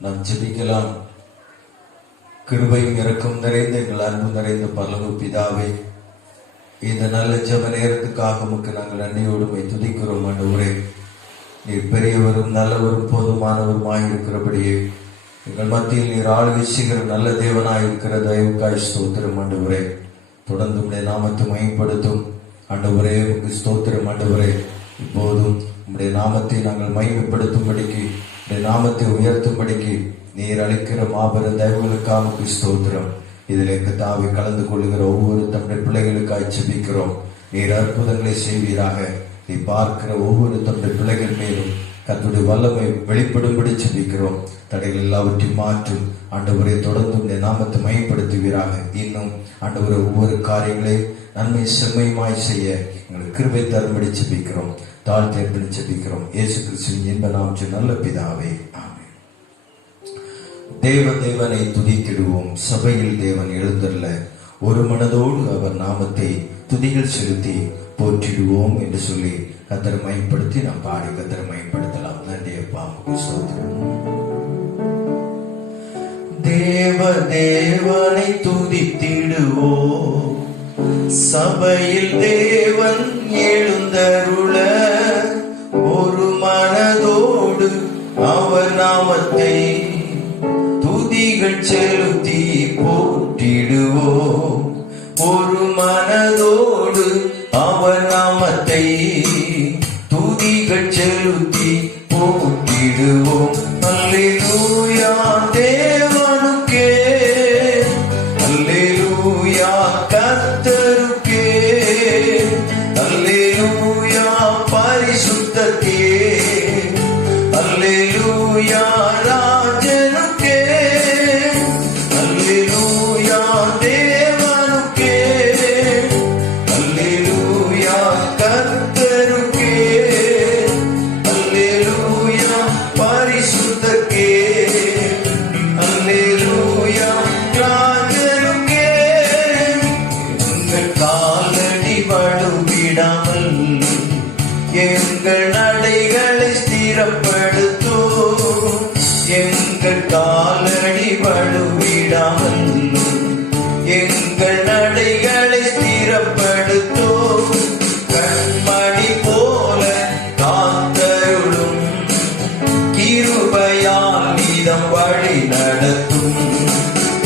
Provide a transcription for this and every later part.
நாம் ஜெபிக்கலாம். கிருபையும் இரக்கம் நிறைந்த எங்கள் அன்பு நிறைந்த பரலோக பிதாவே, இந்த நல்ல ஜெப நேரத்துக்காக உமக்கு நாங்கள் நன்றியோடு துதிக்கிறோம். ஆண்டவரே, நீர் பெரியவரும் நல்லவரும் போதுமானவருமாய் இருக்கிறபடியே எங்கள் மத்தியில் நீர் ஆளுகை செய்கிற நல்ல தேவனாய் இருக்கிற தயவுக்காய் ஸ்தோத்திரம். ஆண்டவரே, தொடர்ந்து உம்முடைய நாமத்தை மகிமைப்படுத்தும் ஆண்டவரே. உமக்கு ஸ்தோத்திரம் ஆண்டவரே. இப்போதும் உம்முடைய நாமத்தை நாங்கள் மகிமைப்படுத்தும்படிக்கு, உம்முடைய நாமத்தை உயர்த்தும்படிக்கு நீர் அளிக்கிற மாபெரும் தயவுகளுக்காக ஸ்தோத்திரம். இதில் கர்த்தாவே கலந்து கொள்ளுகிற ஒவ்வொரு தம்முடைய பிள்ளைகளுக்காய் ஜெபிக்கிறோம். நீர் அற்புதங்களை செய்வீராக. நீ பார்க்கிற ஒவ்வொரு தம்முடைய பிள்ளைகள் மேலும் கர்த்தருடைய வல்லமை வெளிப்படும்படி ஜெபிக்கிறோம். தடைகள் எல்லாவற்றையும் மாற்றும் ஆண்டவரை. தொடர்ந்து உடைய நாமத்தை மகிமைப்படுத்துவீராக. இன்னும் ஆண்டவரை ஒவ்வொரு காரியங்களையும் நன்மை செம்மையுமாய் செய்ய எங்களுக்கு கிருபை தரும்படி ஜெபிக்கிறோம். தாழ்த்தி ஏற்படி ஜெபிக்கிறோம். இயேசு கிறிஸ்துவின் இன்ப நாமத்தில் நல்ல பிதாவே, ஆமென். தேவனை துதித்திடுவோம். சபையில் தேவன் எழுந்தருள ஒரு மனதோடு அவர் நாமத்தை துதிகள் செலுத்தி போற்றிடுவோம் என்று சொல்லி கர்த்தரை மகிமைப்படுத்தி நாம் பாடி கர்த்தரை மகிமைப்படுத்தலாம். நன்றி அப்பா, ஸ்தோத்திரம். தேவனை துதித்திடுவோம். சபையில் தேவன் எழுந்தருள ஒரு மனதோடு அவர் நாமத்தை துதிகள் செலுத்தி போற்றிடுவோம். ஒரு மனதோடு அவர் நாமத்தை துதிகள் செலுத்தி போற்றிடுவோம். அல்லேலூயா தேவனுக்கே, அல்லேலூயா கர்த்தருக்கே, அல்லேலூயா பரிசுத்தருக்கே, அல்லேலூயா ராஜனுக்கே, அல்லேலூயா தேவனுக்கே, அல்லேலூயா கர்த்தருக்கே, அல்லேலூயா பரிசுத்தருக்கே, அல்லேலூயா ராஜனுக்கே. எங்கள் காலடி வழுவிடாமல் எங்கள் நடைகளை ஸ்திரப்படுத்தும். எங்கள் காலடி வழுவிடாமல் எங்கள் நடைகளை ஸ்திரப்படுத்தும். கண்மணி போல காத்தருளும், கிருபையால் நீதம் வழி நடத்தும்.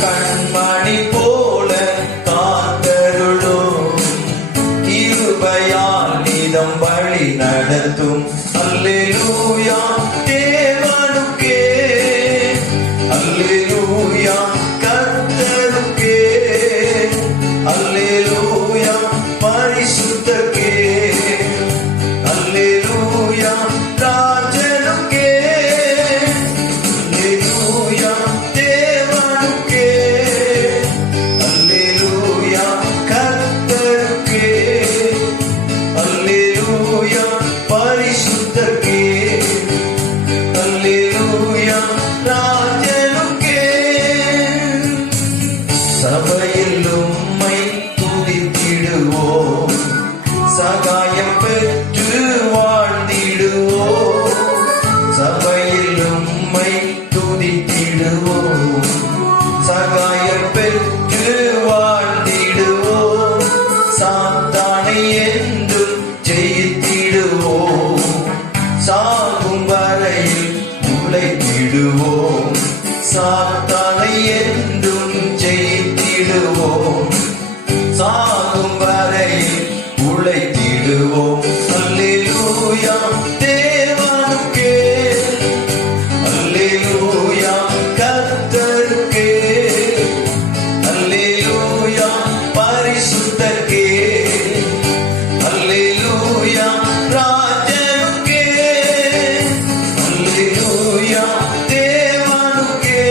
கண்மணி போல காத்தருளும், கிருபையால் நீதம் வழி நடத்தும். அல்லேலூயா தேவனுக்கே, அல்லேலூயா கர்த்தருக்கே, அல்லேலூயா பரிசுத்தருக்கே, அல்லேலூயா ராஜனுக்கே, அல்லேலூயா தேவனுக்கே, அல்லேலூயா கர்த்தருக்கே, அல்லேலூயா பரிசுத்தருக்கே, அல்லேலூயா ராஜனுக்கே. சபையில் உம்மை துதித்திடுவோம். சகாயம் பெற்று வாழ்ந்திடுவோம். சபையில் உம்மை துதித்திடுவோம். சகாயம் பெற்று வாழ்ந்திடுவோம். சாத்தானை என்றும் ஜெயித்திடுவோம். சாகும் வரையில் உழைத்திடுவோம். சாத்தானை என்றும் ஜெயித்திடுவோம். சாகும் வரையில் உழைத்திடுவோம். அல்லேலூயா தேவனுக்கே, அல்லேலூயா கர்த்தருக்கே, அல்லேலூயா பரிசுத்தருக்கே, அல்லேலூயா ராஜனுக்கே, அல்லேலூயா தேவனுக்கே,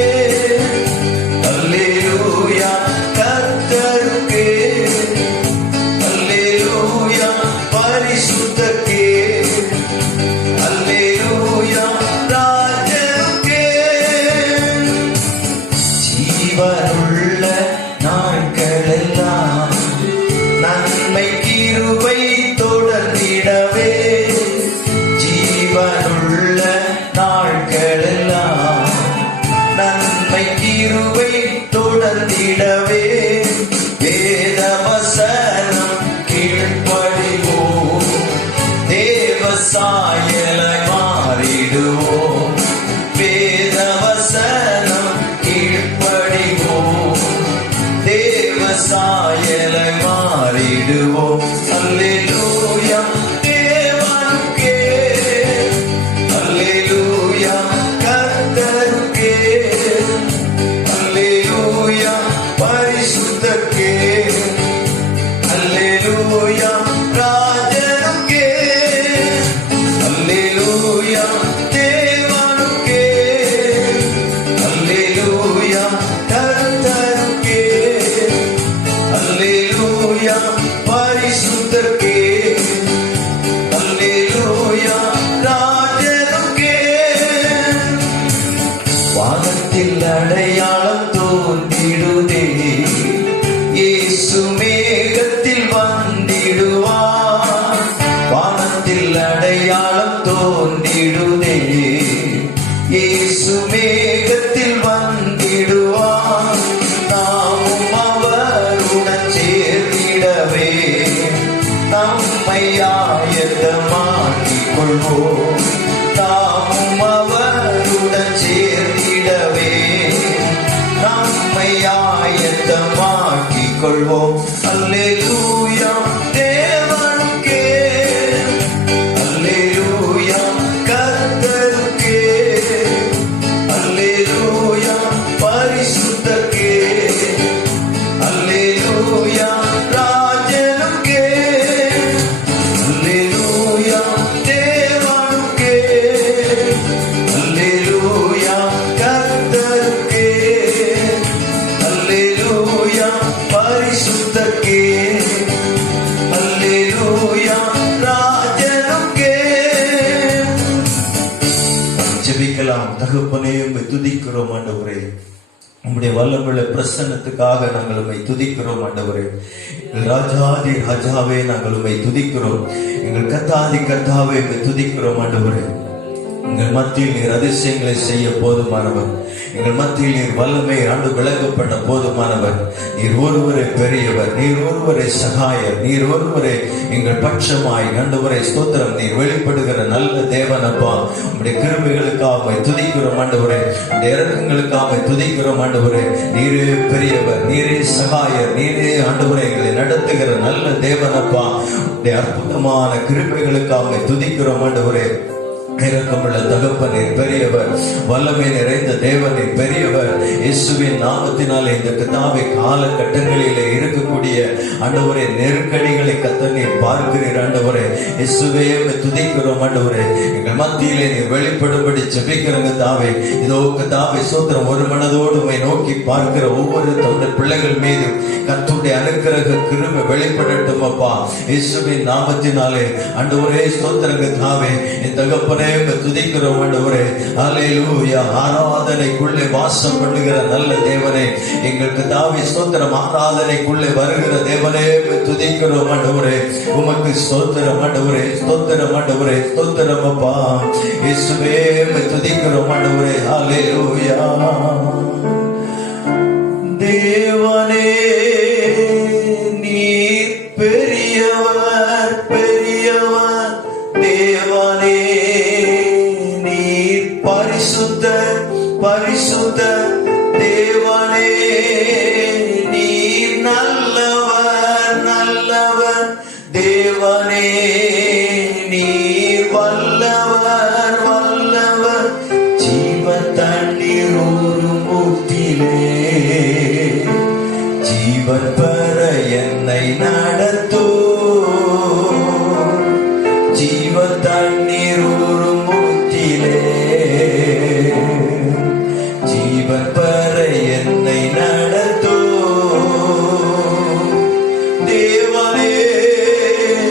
வானத்தில் அடையாளம் தோன்றிடுதே, இயேசு மேகத்தில் வந்திடுவார். வானத்தில் அடையாளம் தோன்றிடுதே, இயேசு மேகத்தில் வந்திடுவார். நாமும் அவருடன் சேர்ந்திடவே நம்மை ஆயத்தமாக்கிக் கொள்வோம். நாமும் அவருடன் சேர்ந்திடவே நம்மை ஆயத்தமாக்கிக் கொள்வோம். அல்லேலூயா தேவனுக்கே, அல்லேலூயா கர்த்தருக்கே, அல்லேலூயா பரிசுத்தருக்கே, அல்லேலூயா ராஜனுக்கே, அல்லேலூயா தேவனுக்கே, அல்லேலூயா கர்த்தருக்கே, அல்லேலூயா பரிசுத்தருக்கே, அல்லேலூயா ராஜனுக்கே. ஜெபிக்கலாம். தகப்பனே, உம்மை துதிக்கிறோம் ஆண்டவரே. உம்முடைய வல்லமுள்ள பிரசன்னத்துக்காக நாங்கள் உம்மை துதிக்கிறோம் ஆண்டவரே. ராஜாதி ராஜாவே நாங்கள் உம்மை துதிக்கிறோம். எங்கள் கர்த்தாதி கர்த்தாவே உம்மை துதிக்கிறோம் ஆண்டவரே. எங்கள் மத்தியில் நீர் அதிசயங்களை செய்ய போதுமானவர். எங்கள் மத்தியில் நீர் வல்லமை ஆண்டு விளக்கப்பட்ட போதுமானவர். நீர் ஒருவரே பெரியவர், நீர் ஒருவரே சகாயர், நீர் ஒருவரே எங்கள் பட்சமாய் ஆண்டவரே ஸ்தோத்திரம். நீர் வெளிப்படுகிற நல்ல தேவனப்பா. உம்முடைய கிருபைகளுக்காக துதிக்கிறோம் ஆண்டவரே. உம்முடைய இரக்கங்களுக்காக துதிக்கிறோம் ஆண்டவரே. நீரே பெரியவர், நீரே சகாயர், நீரே ஆண்டவரே எங்களை நடத்துகிற நல்ல தேவனப்பா. உம்முடைய அற்புதமான கிருபைகளுக்காக துதிக்கிறோம் ஆண்டவரே. இரக்கமுள்ள தகப்பனே பெரியவர், வல்லமை நிறைந்த தேவனே பெரியவர். இயேசுவின் நாமத்தினாலே இந்த கர்த்தாவே காலகட்டங்களிலே இருக்கக்கூடிய ஆண்டவரே நெருக்கடிகளை கர்த்தர் நீர் பார்க்கிறீர் ஆண்டவரே. இயேசுவே துதிக்கிறோம் ஆண்டவரே. எங்கள் மத்தியிலே நீர் வெளிப்படும்படி ஜெபிக்கிறோம் கர்த்தாவே. இதோ கர்த்தாவே ஸ்தோத்திரம். ஒரு மனதோடு உம்மை நோக்கி பார்க்கிற ஒவ்வொரு தம்முடைய பிள்ளைகள் மீது கர்த்தருடைய அனுக்கிரக கிருபை வெளிப்படட்டும் அப்பா. இயேசுவின் நாமத்தினாலே ஆண்டவரே ஸ்தோத்திரம் கர்த்தாவே. இந்த தகப்பனே துதிக்கிறோம் ஆண்டவரே. அல்லேலூயா. ஆராதனைக்குள்ளே வாசம் பண்ணுகிற நல்ல தேவனே, எங்களுக்கு தாவி ஸ்தோத்திரம். ஆராதனைக்குள்ளே வருகிற தேவனே துதிக்கிறோம் ஆண்டவரே. உமக்கு ஸ்தோத்திரம் ஆண்டவரே, ஸ்தோத்திரம் ஆண்டவரே, ஸ்தோத்திரம் அப்பா. இயேசுவே துதிக்கிறோம் ஆண்டவரே. அல்லேலூயா. தேவனே நீர் பெரியவர், பெரியவர். தேவனே நீர் பரிசுத்த, பரிசுத்த. தேவனே நீர் நல்லவர், நல்லவர். தேவனே நீர் வல்லவர், வல்லவர். ஜீவ தண்ணீர் ஊரும் ஊற்றிலே ஜீவன் பெற என்னை நடத்தோ. ஜீவ தண்ணீர் ஊரும் ஊற்றிலே ஜீவன் பெற என்னை நடத்தோ. தேவனே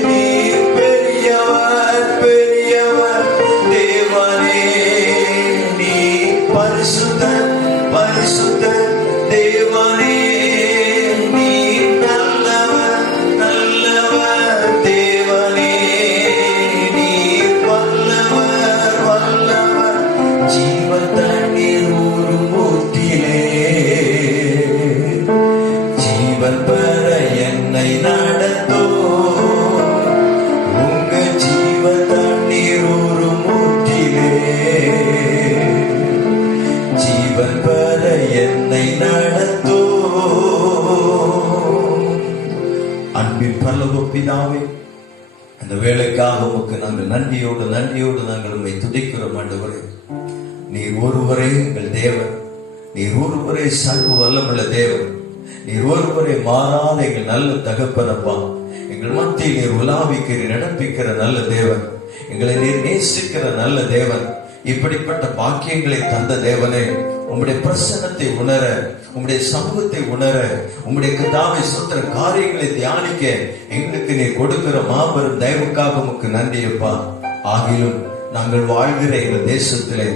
நீர் பெரியவர், பெரியவர். தேவனே நீர் பரிசுத்த, பரிசுத்த. தேவனே நீர் நல்லவர், நல்லவர். தேவனே நீர் வல்லவர், வல்லவர். ஜீவ தண்ணீர் ஊரும் ஊற்றிலே ஜீவன் பெற என்னை நடத்தோ. உங்க ஜீவ தண்ணீர் ஊரும் ஊற்றிலே ஜீவன் பெற என்னை நடத்தோ. அன்பின் பரலோக பிதாவே, அந்த வேலைக்காக உமக்கு நாங்கள் நன்றியோடு நன்றியோடு நாங்கள் உம்மை துதிக்கிறோம் ஆண்டவரே. நீர் ஒருவரே எங்கள் தேவன், நீர் ஒருவரே சர்வ வல்லமுள்ள தேவன், நீர் ஒருவரே மாறாத எங்கள் நல்ல தகப்பனப்பா. எங்கள் மத்தியில் நீர் உலாவிக்கிற நடப்பிக்கிற நல்ல தேவன், எங்களை நீர் நேசிக்கிற நல்ல தேவன். இப்படிப்பட்ட பாக்கியங்களை தந்த தேவனே, உம்முடைய பிரசன்னத்தை உணர, உம்முடைய சமூகத்தை உணர, உம்முடைய கர்த்தாவே சுத்திர காரியங்களை தியானிக்க எங்களுக்கு நீர் கொடுக்கிற மாபெரும் தயவுக்காக உமக்கு நன்றியப்பா. ஆகிலும் நாங்கள் வாழ்கிற எங்கள் தேசத்திலே,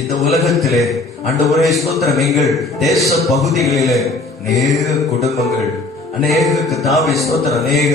இந்த உலகத்திலே ஆண்டவரே ஸ்தோத்திரம், எங்கள் தேச பகுதிகளிலே அநேக குடும்பங்கள், அநேக கர்த்தாவே ஸ்தோத்திரம், அநேக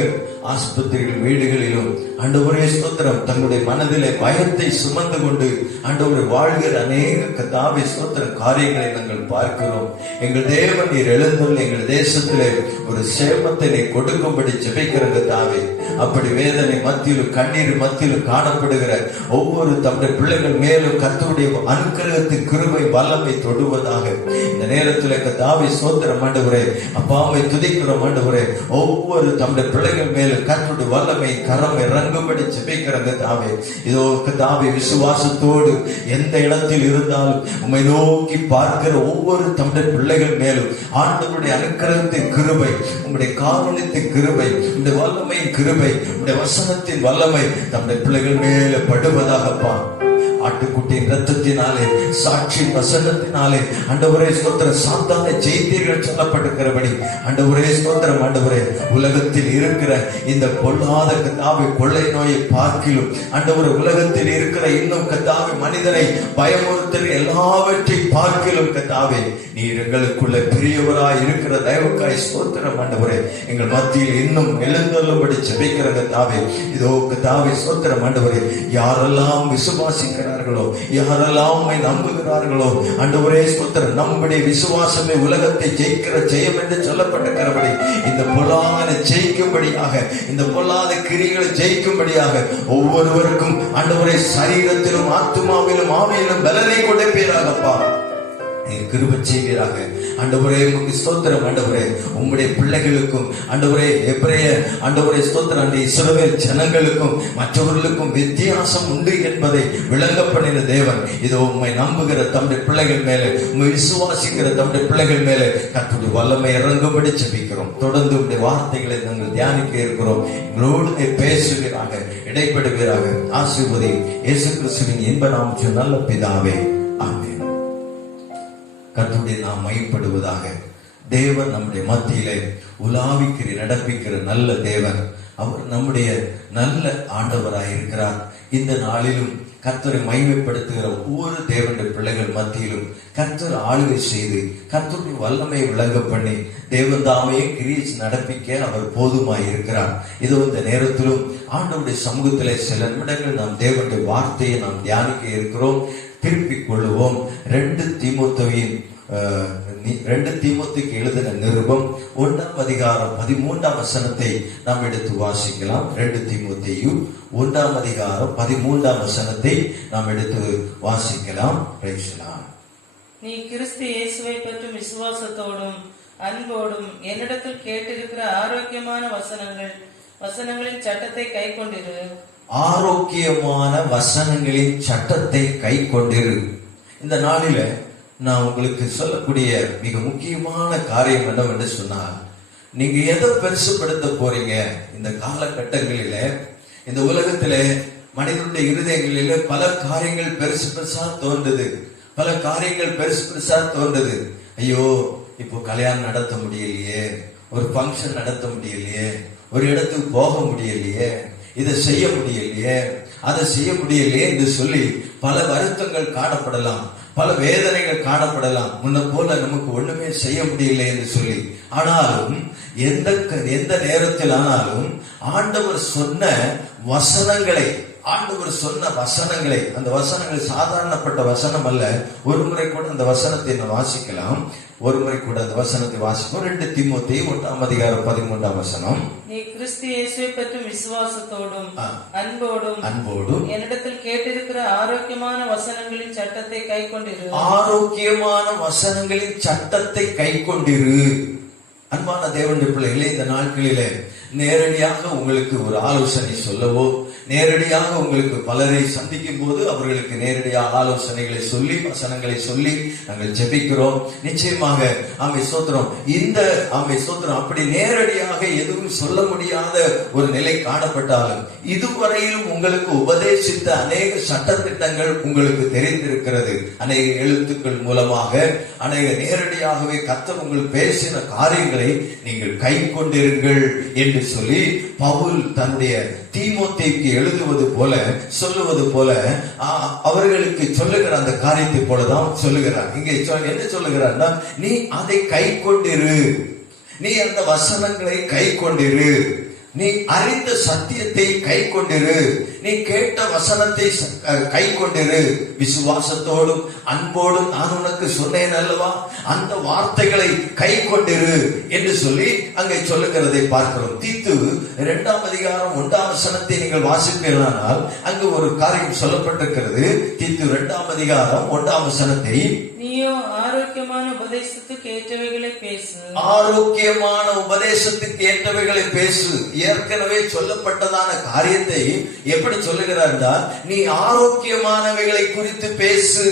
ஆஸ்பத்திரிகள், வீடுகளிலும் ஆண்டவரே ஸ்தோத்திரம் தங்களுடைய மனதிலே பயத்தை சுமந்து கொண்டு ஆண்டவரை வாழ்கிற அநேக கர்த்தாவே ஸ்தோத்திரம் காரியங்களை நாங்கள் பார்க்கிறோம். எங்கள் தேவன் நீர் எழுந்துள்ள எங்கள் தேசத்திலே ஒரு சேமத்தை நீ கொடுக்கும்படி ஜெபிக்கிற கர்த்தாவே, அப்படி வேதனை மத்தியிலும் கண்ணீர் மத்தியிலும் காணப்படுகிற ஒவ்வொரு தம்முடைய பிள்ளைகள் மேலும் கர்த்தருடைய அனுக்கிரகத்தின் கிருபை வல்லமை தொடுவதாக இந்த நேரத்தில் கர்த்தாவே ஸ்தோத்திரம் ஆண்டவரே, அப்பாவை துதிக்கிறோம் ஆண்டவரே. ஒவ்வொரு தம்முடைய பிள்ளைகள் மேலும் கர்த்தருடைய வல்லமை கரம் இறங்கும்படி ஜெபிக்கிறங்க தாவே. இதோ தாவே விசுவாசத்தோடு எந்த இடத்தில் இருந்தாலும் உம்மை நோக்கி பார்க்கிற ஒவ்வொரு தம்முடைய பிள்ளைகள் மேலும் ஆண்டவருடைய அனுக்கிரகத்தின் கிருபை, உங்களுடைய காருண்யத்தின் கிருபை, உங்களுடைய வல்லமையின் கிருபை, உங்களுடைய வசனத்தின் வல்லமை தம்முடைய பிள்ளைகள் மேல படுவதாகப்பா. ஆட்டுக்குட்டியின் ரத்தத்தினாலே, சாட்சி வசனத்தினாலே ஆண்டவரே ஸ்தோத்திரம் சாத்தானை ஜெயித்தீர்கள் சொல்லப்பட்டிருக்கிறபடி ஆண்டவரே ஸ்தோத்திரம் ஆண்டவரே, உலகத்தில் இருக்கிற இந்த பொல்லாத கர்த்தாவே கொள்ளை நோயை பார்க்கிலும் ஆண்டவரே, உலகத்தில் இருக்கிற இன்னும் கர்த்தாவே மனிதனை பயமுறுத்தல் எல்லாவற்றை பார்க்கிலும் கர்த்தாவே நீர் எங்களுக்குள்ள பெரியவராய் இருக்கிற தயவுக்காய் ஸ்தோத்திரம் ஆண்டவரே. எங்கள் மத்தியில் இன்னும் எழுந்தள்ளும்படி ஜெபிக்கிற கர்த்தாவே, இதோ கர்த்தாவே ஸ்தோத்திரம் ஆண்டவரே, யாரெல்லாம் விசுவாசிக்கிற யாரெல்லாம் நம்புகிறார்களோ ஆண்டவரே ஸ்தோத்திரம், நம்முடைய விசுவாசமே உலகத்தை ஜெயிக்கிற ஜெயம் என்று சொல்லப்பட்டிருக்கிறபடி இந்த பொல்லாதனை ஜெயிக்கும்படியாக, இந்த பொல்லாத கிரிகளை ஜெயிக்கும்படியாக ஒவ்வொருவருக்கும் ஆண்டவரே சரீரத்திலும் ஆத்துமாவிலும் ஆவியிலும் பலனை கொடுப்பீராகப்பா. கிருபை செய்வீராக ஆண்டவரே. உமக்கு ஸ்தோத்திரம் ஆண்டவரே. உம்முடைய பிள்ளைகளுக்கும் ஆண்டவரே, எபிரேய ஆண்டவரே ஸ்தோத்திரம், அந்த இஸ்ரவேல் ஜனங்களுக்கும் மற்றவர்களுக்கும் வித்தியாசம் உண்டு என்பதை விளங்க பண்ணின தேவன். இதோ உம்மை நம்புகிற தம்முடைய பிள்ளைகள் மேலே, உம்மை விசுவாசிக்கிற தம்முடைய பிள்ளைகள் மேலே கர்த்தருடைய வல்லமை இறங்கும்படி ஜெபிக்கிறோம். தொடர்ந்து உம்முடைய வார்த்தைகளை நாங்கள் தியானிக்க இருக்கிறோம். எங்களோடு பேசுவீராக, இடைப்படுவீராக. ஆசீர்வதி இயேசு கிறிஸ்துவின் இன்ப நாமத்தில் நல்ல பிதாவே, ஆமென். கர்த்தருடைய நாம் மையப்படுவதாக. தேவன் நம்முடைய மத்தியிலே உலாவிக்கிற நடப்பிக்கிற நல்ல தேவன். அவர் நம்முடைய நல்ல ஆண்டவராய் இருக்கிறார். இந்த நாளிலும் கர்த்தரை மகிமைப்படுத்துகிற ஒவ்வொரு தேவனுடைய பிள்ளைகள் மத்தியிலும் கர்த்தர் ஆளுகை செய்து கர்த்தருடைய வல்லமை விளங்க பண்ணி தேவன் தாமே கிரியை நடப்பிக்க அவர் போதுமாய் இருக்கிறார். இதோ இந்த நேரத்திலும் ஆண்டவருடைய சமூகத்திலே சில நிமிடங்கள் நாம் தேவனுடைய வார்த்தையை நாம் தியானிக்க இருக்கிறோம். திருப்பிக் கொள்ளுவோம். 2 தீமோத்தேயுக்கு எழுதின நிருபம் 1ஆம் அதிகாரம் 13ஆம் வசனத்தை நாம் எடுத்து வாசிக்கலாம். 2 தீமோத்தேயு 1ஆம் அதிகாரம் 13ஆம் வசனத்தை நாம் எடுத்து வாசிக்கலாம். நீ கிறிஸ்து இயேசுவை பற்றும் விசுவாசத்தோடும் அன்போடும் என்னிடத்தில் கேட்டிருக்கிற ஆரோக்கியமான வசனங்களின் சட்டத்தை கை கொண்டிரு. ஆரோக்கியமான வசனங்களின் சட்டத்தை கை கொண்டிரு. இந்த நாளில நான் உங்களுக்கு சொல்லக்கூடிய மிக முக்கியமான காரியம் என்னவென்று சொன்னால், நீங்க எதை பெருசுப்படுத்த போறீங்க? இந்த காலகட்டங்களில, இந்த உலகத்தில மனிதனுடைய இருதயங்களில பல காரியங்கள் பெருசு பெருசா தோன்றுது. பல காரியங்கள் பெருசு பெருசா தோன்றுது. ஐயோ, இப்போ கல்யாணம் நடத்த முடியலையே, ஒரு பங்கன் நடத்த முடியலையே, ஒரு இடத்துக்கு போக முடியலையே, இதை செய்ய முடியலையே, அதை செய்ய முடியலையே என்று சொல்லி பல வருத்தங்கள் காணப்படலாம், பல வேதனைகள் காணப்படலாம். முன்ன போல நமக்கு ஒண்ணுமே செய்ய முடியல என்று சொல்லி. ஆனாலும் எந்த நேரத்தில் ஆனாலும் ஆண்டவர் சொன்ன வசனங்களை, அந்த வசனங்கள் சாதாரணப்பட்ட வசனம் அல்ல. ஒரு முறை கூட அந்த வசனத்தை நான் வாசிக்கலாம். ஒரு முறை கூட அந்த வசனத்தை வாசிப்போம். 2 தீமோத்தேயு 1ஆம் அதிகாரம் 13ஆம் வசனம். நீ கிறிஸ்து இயேசுவை பற்றும் விசுவாசத்தோடும் அன்போடும் என்னிடத்தில் கேட்டிருக்கிற ஆரோக்கியமான வசனங்களின் சட்டத்தை கை கொண்டிரு. ஆரோக்கியமான வசனங்களின் சட்டத்தை கை கொண்டிரு. அன்பான தேவனுடைய பிள்ளைகளே, இந்த நாட்களிலே நேரடியாக உங்களுக்கு ஒரு ஆலோசனை சொல்லவோ, நேரடியாக உங்களுக்கு பலரை சந்திக்கும் போது அவர்களுக்கு நேரடியாக ஆலோசனைகளை சொல்லி, வசனங்களை சொல்லி நாங்கள் ஜெபிக்கிறோம். நிச்சயமாக ஆமை ஸ்தோத்திரம், இந்த ஆமை ஸ்தோத்திரம் அப்படி நேரடியாக எதுவும் சொல்ல முடியாத ஒரு நிலை காணப்பட்டாலும் இதுவரையிலும் உங்களுக்கு உபதேசித்த அநேக சட்டத்திட்டங்கள் உங்களுக்கு தெரிந்திருக்கிறது. அநேக எழுத்துக்கள் மூலமாக, அநேக நேரடியாகவே கர்த்தர் உங்களுக்கு பேசின காரியங்களை நீங்கள் கை கொண்டிருங்கள் என்று சொல்லி பவுல் தன்னுடைய தீமோத்தேயுக்கு எழுதுவது போல சொல்லுவது போல அவர்களுக்கு சொல்லுகிற அந்த காரியத்தை போலதான் சொல்லுகிறார். இங்கே என்ன சொல்லுகிறார்னா, நீ அதை கை கொண்டிரு, நீ அந்த வசனங்களை கை கொண்டிரு, நீ அறிந்த சத்தியத்தை கை கொண்டிரு, நீ கேட்ட வசனத்தை கை கொண்டிரு, விசுவாசத்தோடும் அன்போடும் நான் உனக்கு சொன்னேன் அல்லவா, அந்த வார்த்தைகளை கை கொண்டிரு என்று சொல்லி அங்கே சொல்லுகிறதை பார்க்கிறோம். தீத்து 2ஆம் அதிகாரம் 1ஆம் வசனத்தை நீங்கள் வாசிப்பீர்களானால் அங்கு ஒரு காரியம் சொல்லப்பட்டிருக்கிறது. தீத்து 2ஆம் அதிகாரம் 1ஆம் வசனத்தை, நீயோ ஆரோக்கியமான உபதேசத்துக்கு ஏற்றவைகளை பேசு, ஆரோக்கியமான உபதேசத்துக்கு ஏற்றவைகளை பேசு. ஏற்கனவே சொல்லப்பட்டதான காரியத்தை எப்படி சொல்லுகிறார் என்றால், நீ ஆரோக்கியமானவைகளை குறித்து பேசு.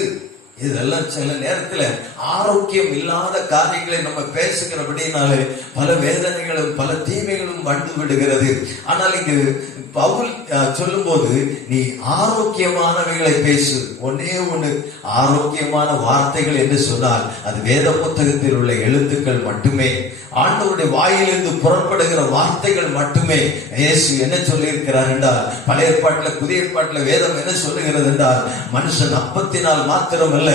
இதெல்லாம் சில நேரத்துல ஆரோக்கியம் இல்லாத காரியங்களை நம்ம பேசுகிறபடினாலே பல வேதனைகளும் பல தீமைகளும் வந்து விடுகிறது. ஆனால் இங்கு பவுல் சொல்லும் போது நீ ஆரோக்கியமானவைகளை பேசு. ஒன்னே ஒண்ணு, ஆரோக்கியமான வார்த்தைகள் என்று சொன்னால் அது வேத புத்தகத்தில் உள்ள எழுத்துக்கள் மட்டுமே, ஆண்டவருடைய வாயிலிருந்து புறப்படுகிற வார்த்தைகள் மட்டுமே. இயேசு என்ன சொல்லி இருக்கிறார் என்றால், பழைய ஏற்பாட்டில் புதிய ஏற்பாட்டில் வேதம் என்ன சொல்லுகிறது என்றால், மனுஷன் அப்பத்தினால் மாத்திரமல்ல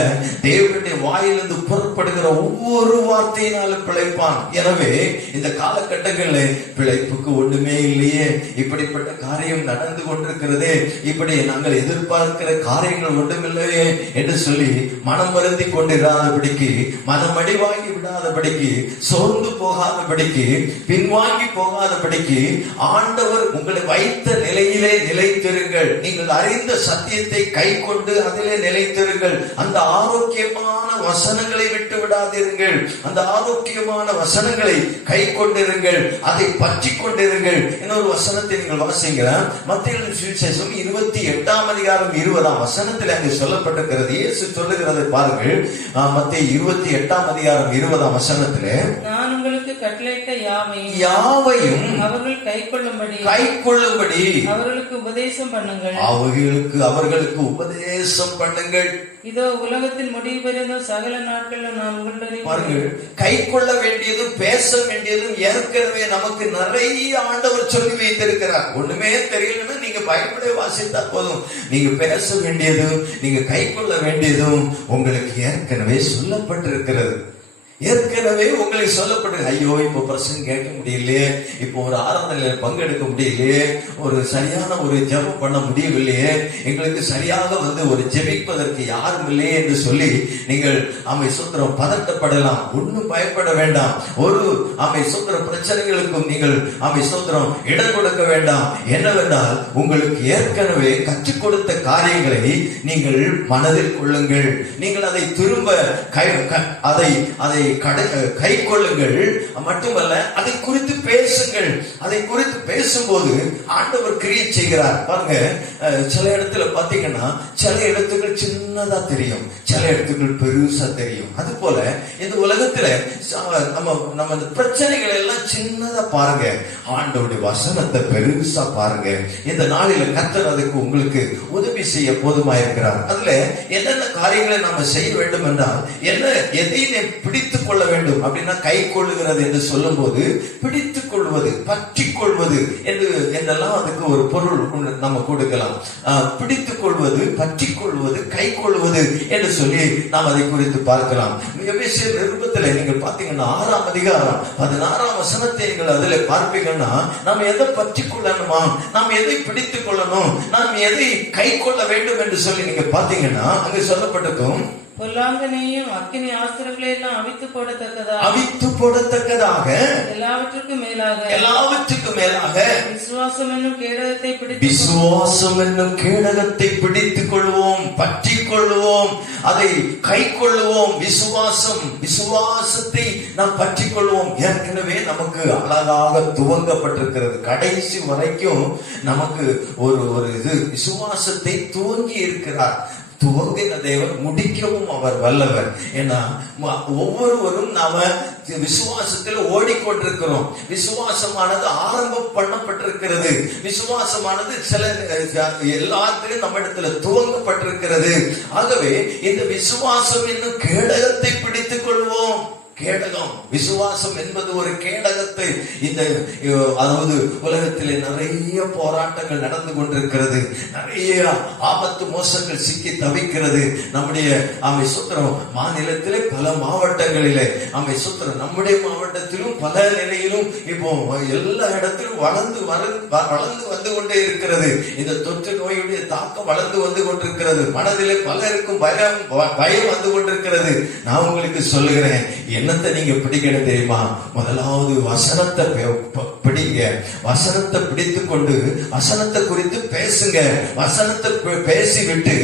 தேவனுடைய வாயிலிருந்து புறப்படுகிற ஒவ்வொரு வார்த்தையினாலும் பிழைப்பான். எனவே இந்த காலகட்டங்களில் பிழைப்புக்கு ஒண்ணுமே இல்லையே, இப்படிப்பட்ட காரியம் நடந்து கொண்டிருக்கிறதே, இப்படி நாங்கள் எதிர்பார்க்கிற காரியங்கள் ஒன்றுமில்லையே என்று சொல்லி மனம் வருந்தி கொண்டிராதபடிக்கு, மனம் அடிவாங்கி விடாதபடிக்கு, சோர்ந்து போகாதபடிக்கு, பின்வாங்கி போகாதபடிக்கு ஆண்டவர் உங்களை வைத்த நிலையிலே நிலைத்திருங்கள். நீங்கள் அறிந்த சத்தியத்தை கை கொண்டு அதிலே நிலைத்திருங்கள். அந்த ஆரோக்கியமான வசனங்களை விட்டு விடாதீர்கள். அந்த ஆரோக்கியமான வசனங்களை கை கொண்டிருங்கள், அதை பற்றி கொண்டிருங்கள். இன்னொரு வசனத்தை நீங்கள் வாசிங்க. மத்தேயு சுவிசேஷம் 28ஆம் அதிகாரம் 20ஆம் வசனத்தில் அங்கே சொல்லப்பட்டிருக்கிறது. இயேசு சொல்லுகிறதை பாருங்கள். மத்தேயு 28ஆம் அதிகாரம் 20ஆம் வசனத்திலே, நான் உங்களுக்கு கட்டளையிட்ட யாவையும் அவர்கள் கைக்கொள்ளும்படி அவர்களுக்கு உபதேசம் பண்ணுங்கள். அவர்களுக்கு உபதேசம் பண்ணுங்கள். இதோ உலகத்தின் முடிவு பெறும் சகல நாட்களும் நான் உங்களுடன் பாருங்கள். கை கொள்ள வேண்டியதும் பேச வேண்டியதும் ஏற்கனவே நமக்கு நிறைய ஆண்டவர் சொல்லி வைத்திருக்கிறார். ஒண்ணுமே தெரியலன்னா நீங்க பைபிளை வாசித்தா போதும். நீங்க பேச வேண்டியதும் நீங்க கை கொள்ள வேண்டியதும் உங்களுக்கு ஏற்கனவே சொல்லப்பட்டிருக்கிறது. ஏற்கனவே உங்களுக்கு சொல்லப்பட்டு, ஐயோ இப்போ பிரசங்கம் கேட்க முடியலையே, இப்போ ஒரு ஆராதனையில பங்கெடுக்க முடியலையே, ஒரு சரியான ஒரு ஜெபம் பண்ண முடியவில்லையே, எங்களுக்கு சரியாக ஒரு ஜெபிப்பதற்கு யாரும் இல்லையே என்று சொல்லி நீங்கள் ஆமை சுத்திரம் பதட்டப்படலாம். ஒன்றும் பயப்பட வேண்டாம். ஒரு ஆமை சுத்திர பிரச்சனைகளுக்கும் நீங்கள் ஆமை சுத்திரம் இடம் கொடுக்க வேண்டாம். என்னவென்றால், உங்களுக்கு ஏற்கனவே கற்றுக் கொடுத்த காரியங்களை நீங்கள் மனதில் கொள்ளுங்கள். நீங்கள் அதை திரும்ப அதை கை கொள்ளுங்கள். மட்டுமல்ல, அதை குறித்து பேசுங்கள். அதை குறித்து பேசும்போது ஆண்டவர் கிரியை செய்கிறார். பாருங்க, சில இடத்துல பாத்தீங்கன்னா சில இடத்துகள் சின்னதா தெரியும், சில இடத்துகள் பெருசா தெரியும். அது போல இந்த உலகத்துல நம்ம பிரச்சனைகள் எல்லாம் சின்னதா பாருங்க, ஆண்டவருடைய வசனத்தை பெருசா பாருங்க. இந்த நாளில கர்த்தர் அதுக்கு உங்களுக்கு உதவி செய்ய போதுமாயிருக்கிறார். அதுல என்னென்ன காரியங்களை நாம செய்ய வேண்டும் என்றால், எதை பிடித்துக் கொள்ள வேண்டும் அப்படின்னா, கை கொள்ளுகிறது என்று சொல்லும் போது பிடித்துக் கொள்வது, பற்றி கொள்வது என்றெல்லாம் அதுக்கு ஒரு பொருள் நம்ம கொடுக்கலாம். பிடித்துக் கொள்வது, பற்றி கொள்வது, கை கொள்வது என்று சொல்லி நாம் அதை குறித்து பார்க்கலாம். எபேசியர் நிருபத்தில் நீங்கள் பார்த்தீங்கன்னா 6ஆம் அதிகாரம் 16ஆம் வசனத்தை நீங்கள் அதில் பார்ப்பீங்கன்னா, நாம் எதை பற்றி கொள்ளணுமா, நாம் எதை பிடித்துக் கொள்ளணும், நாம் எதை கை கொள்ள வேண்டும் என்று சொல்லி நீங்க பார்த்தீங்கன்னா அங்கு சொல்லப்பட்டிருக்கும், பொல்லாங்கனையும் அக்கினி ஆஸ்திரங்களை எல்லாம் அவித்து போடத்தக்கதாக எல்லாவற்றுக்கும் மேலாக விசுவாசம் என்னும் கேடகத்தை பிடித்துக் கொள்வோம், பற்றி கொள்வோம், அதை கை கொள்வோம். விசுவாசத்தை நாம் பற்றி கொள்வோம். ஏற்கனவே நமக்கு அழகாக துவங்கப்பட்டிருக்கிறது. கடைசி வரைக்கும் நமக்கு ஒரு இது விசுவாசத்தை துவங்கி இருக்கிறார். துவங்கின தேவன் முடிக்கவும் அவர் வல்லவர். ஏன்னா ஒவ்வொருவரும் நாம விசுவாசத்தில் ஓடிக்கொண்டிருக்கிறோம். விசுவாசமானது ஆரம்பம் பண்ணப்பட்டிருக்கிறது. விசுவாசமானது எல்லாத்திலும் நம்ம இடத்துல துவங்கப்பட்டிருக்கிறது. ஆகவே இந்த விசுவாசம் என்னும் கேடகத்தை பிடித்துக் கொள்வோம். கேடகம் விசுவாசம் என்பது ஒரு கேடகத்தை இந்த அதாவது உலகத்திலே நிறைய போராட்டங்கள் நடந்து கொண்டிருக்கிறது, நிறைய ஆபத்து மோசங்கள் சிக்கி தவிக்கிறது. நம்முடைய அவை சுத்திரம் மாநிலத்திலே பல மாவட்டங்களிலே அவை சுத்திரம் நம்முடைய மாவட்டத்திலும் பல நிலையிலும் இப்போ எல்லா இடத்திலும் வளர்ந்து வந்து கொண்டே இருக்கிறது. இந்த தொற்று நோயுடைய தாக்கம் வளர்ந்து வந்து கொண்டிருக்கிறது. மனதிலே பலருக்கும் பயம் வந்து கொண்டிருக்கிறது. நான் உங்களுக்கு சொல்லுகிறேன், என்னத்தை நீங்க பிடிக்கணும் தெரியுமா? முதலாவது வசனத்தை பிடிங்க. வசனத்தை பிடித்துக் கொண்டு வசனத்தை குறித்து பேசுங்க. வசனத்தை பேசிவிட்டு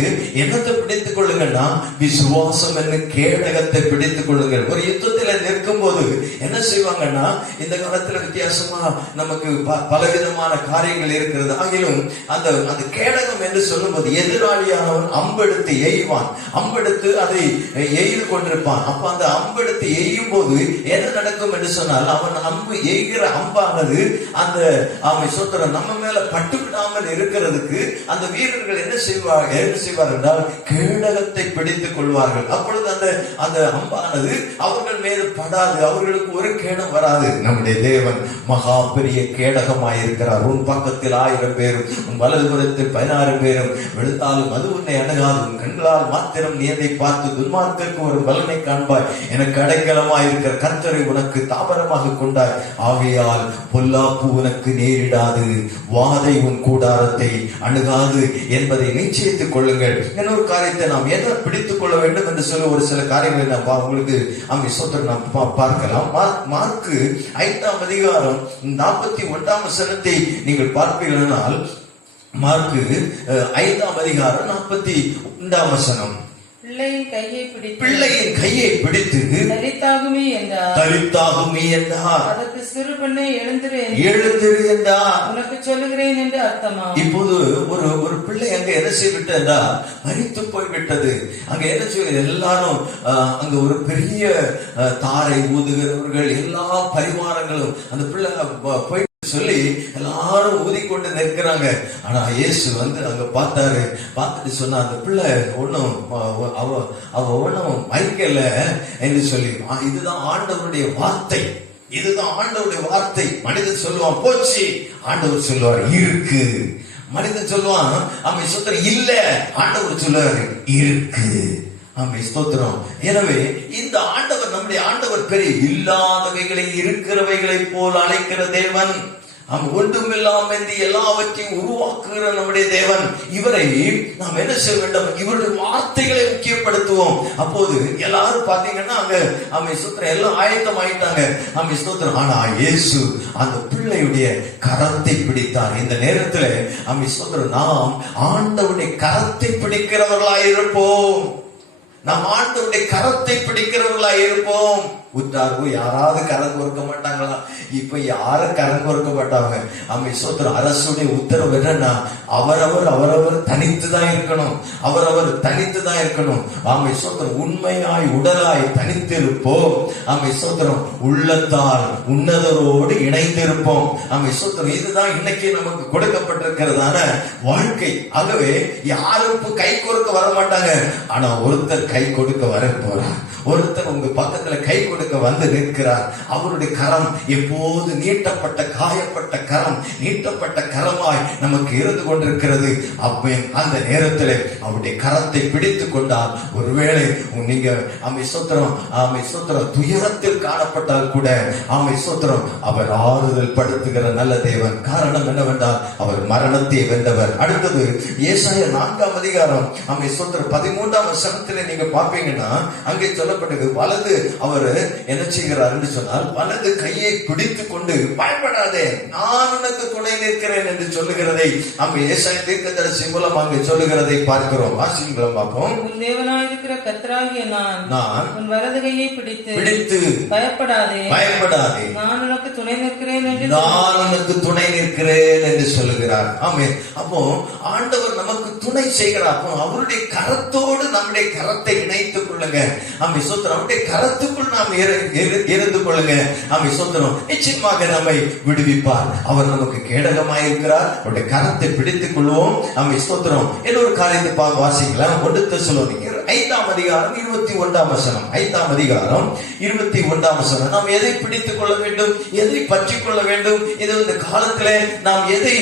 என்னத்தை பிடித்துக் கொள்ளுங்கன்னா விசுவாசம் என்ன கேடகத்தை பிடித்துக் கொள்ளுங்கள். ஒரு யுத்தத்தில் நிற்கும் போது என்ன செய்வாங்கன்னா, இந்த காலத்துல வித்தியாசமா நமக்கு பலவிதமான காரியங்கள் இருக்கிறது. ஆகிலும் அந்த கேடகம் என்று சொல்லும் போது எதிராளியானவன் அம்பெடுத்து எய்வான், அம்பெடுத்து அதை எய்து கொண்டிருப்பான். அப்ப அந்த அம்பெடுத்து எய்யும் போது என்ன நடக்கும் என்று சொன்னால், அவன் அம்பு எய்கிற அம்பானது அந்த அவன் சொத்துற நம்ம மேல பட்டுவிடாமல் இருக்கிறதுக்கு அந்த வீரர்கள் என்ன செய்வார் என்றால் கேடகத்தை பிடித்துக் கொள்வார்கள். அப்பொழுது அந்த அம்பானது அவர்கள் மீது படாது, அவர்களுக்கு ஒரு கேடம் வராது. நம்முடைய தேவன் மகா பெரிய கேடகமாயிருக்கிறார். உன் பக்கத்தில் 1000 பேரும் உன் வலதுபுறத்தில் 16 பேரும் விழுந்தாலும் அது உன்னை அணுகாது. உன் கண்களால் மாத்திரம் நீ என்னை பார்த்து துன்மார்க்கருக்கு ஒரு பலனை காண்பாய். எனக்கு அடைக்கலமாயிருக்கிற கர்த்தரை உனக்கு தாபரமாக கொண்டாய். ஆகையால் பொல்லாப்பு உனக்கு நேரிடாது, வாதை உன் கூடாரத்தை அணுகாது என்பதை நிச்சயித்துக் கொள்ளுங்கள். இன்னொரு காரியத்தை நாம் எதை பிடித்துக் கொள்ள வேண்டும் என்று சொல்ல ஒரு சில காரியங்களை நாம் உங்களுக்கு அங்கே சொத்து நாம் பார்க்கலாம். மார்க்கு 5ஆம் அதிகாரம் 41ஆம் வசனத்தை நீங்கள் பார்ப்பீர்களானால், மார்க்கு 5ஆம் அதிகாரம் 42ஆம் வசனம், பிள்ளையின் கையை பிடித்து தரித்தாகுமே என்றார். அதற்கு சிறு பெண்ணே எழுந்திரு என்றார். உனக்கு சொல்லுகிறேன் என்று அர்த்தமா? இப்போது ஒரு பிள்ளை அங்க என்ன செய்விட்டா மரித்து போய்விட்டது. அங்க என்ன செய்ய எல்லாரும் அங்க ஒரு பெரிய தாரை ஊதுகிறவர்கள் எல்லா பரிமாறங்களும் அந்த பிள்ளை போய் சொல்லி எல்லாரும் ஊதிக்கொண்டு நிற்கிறாங்க. ஆனா இயேசு வந்து அங்க பார்த்துட்டு சொன்னா, அந்த பிள்ளை ஒன்னும் அவ ஒன்னும் மயக்கல என்று சொல்லி, இதுதான் ஆண்டவருடைய வார்த்தை, இதுதான் ஆண்டவருடைய வார்த்தை. மனிதன் சொல்லுவான் போச்சு, ஆண்டவர் சொல்லுவார் இருக்கு. மனிதன் சொல்லுவான் அவன் சுத்தம் இல்ல, ஆண்டவர் சொல்லுவாரு இருக்கு. ஸ்தோத்திரம். எனவே இந்த ஆண்டவர், நம்முடைய ஆண்டவர் பெரிய இல்லாதவைகளை இருக்கிறவைகளை போல் அழைக்கிற தேவன். ஒன்றுமில்லாம எல்லாவற்றையும் உருவாக்குகிற நம்முடைய தேவன். இவரை நாம் என்ன செய்ய வேண்டும்? இவருடைய வார்த்தைகளை முக்கியப்படுத்துவோம். அப்போது எல்லாரும் பாத்தீங்கன்னா அங்க சுத்திரம் எல்லாம் ஆயத்தம் ஆயிட்டாங்க. ஸ்தோத்திரம். ஆனா இயேசு அந்த பிள்ளையுடைய கரத்தை பிடித்தார். இந்த நேரத்தில் ஸ்தோத்திரம், நாம் ஆண்டவருடைய கரத்தை பிடிக்கிறவர்களாய் இருப்போம். நாம் ஆண்டவருடைய கரத்தை பிடிக்கிறவர்களாய் இருப்போம். உற்றார்பு யாராவது கரம் கொடுக்க மாட்டாங்களா? இப்ப யாரும் கரம் கொடுக்க மாட்டாங்க. சோத்திரம். அரசுடைய உத்தரவு என்னன்னா, அவரவர் தனித்துதான் இருக்கணும். அவரவர் தனித்துதான் இருக்கணும். சோத்திரம். உண்மையாய் உடலாய் தனித்திருப்போம். சோத்திரம். உள்ளத்தால் உன்னதரோடு இணைந்திருப்போம். சோத்திரம். இதுதான் இன்னைக்கு நமக்கு கொடுக்கப்பட்டிருக்கிறதான வாழ்க்கை. ஆகவே யாரும் கை கொடுக்க வர மாட்டாங்க. ஆனா ஒருத்தர் கை கொடுக்க வர போறார். ஒருத்தர் உங்க பக்கத்துல கை கொடுக்க வந்து நிற்கிறார். அவருடைய கரம் எப்போது நீட்டப்பட்ட காயப்பட்ட கரம், நீட்டப்பட்ட கரமாய் நமக்கு இருந்து கொண்டிருக்கிறது. அந்த நேரத்தில் அவருடைய கரத்தை பிடித்துக் கொண்டால், ஒருவேளை நீங்க துயரத்தில் காணப்பட்டால் கூட சோத்திரம், அவர் ஆறுதல் படுத்துகிற நல்ல தேவன். காரணம் என்னவென்றால் அவர் மரணத்தை வென்றவர். அடுத்தது ஏசாயா 4ஆம் அதிகாரம் 13ஆம் வசனத்தில் நீங்க பார்ப்பீங்கன்னா, அங்கே சொல்லப்பட்டது, வலது அவர் என்ன செய்கிறார் என்று சொன்னால், வலது கையை பிடித்துக் கொண்டு பயப்படாதே, நான் உனக்கு துணை நிற்கிறேன் என்று சொல்லுகிறதை ஏசாயா தீர்க்கதரிசி மூலம் அங்கு சொல்லுகிறதை பார்க்கிறோம். வாசிக்கலாம் பார்ப்போம். உன் தேவனாயிருக்கிற கர்த்தராகிய நான் உன் வலது கையை பிடித்து பயப்படாதே நான் உனக்கு துணை நிற்கிறேன் என்று சொல்லுகிறார். ஆமென். அப்போ ஆண்டவர் நமக்கு துணை செய்கிறார். அவருடைய கரத்தோடு நம்முடைய கரத்தை இணைத்துக் கொள்ளுங்க. சோத்திரம். அவருடைய கரத்துக்குள் நாம் இருந்து கொள்ளுங்க. சோத்திரம். நிச்சயமாக நம்மை விடுவிப்பார். அவர் நமக்கு கேடகமாயிருக்கிறார். அவருடைய கரத்தை பிடித்துக் கொள்வோம். சோத்திரம். இன்னொரு காரியத்தை வாசிக்கலாம். 1 தெசலோனிக்கர் 5ஆம் அதிகாரம் 21ஆம் வசனம். 5ஆம் அதிகாரம் 21ஆம் வசனம். நாம் எதை பிடித்துக் கொள்ள வேண்டும், எதை பற்றிக் கொள்ள வேண்டும், இது இந்த காலத்திலே நாம் எதை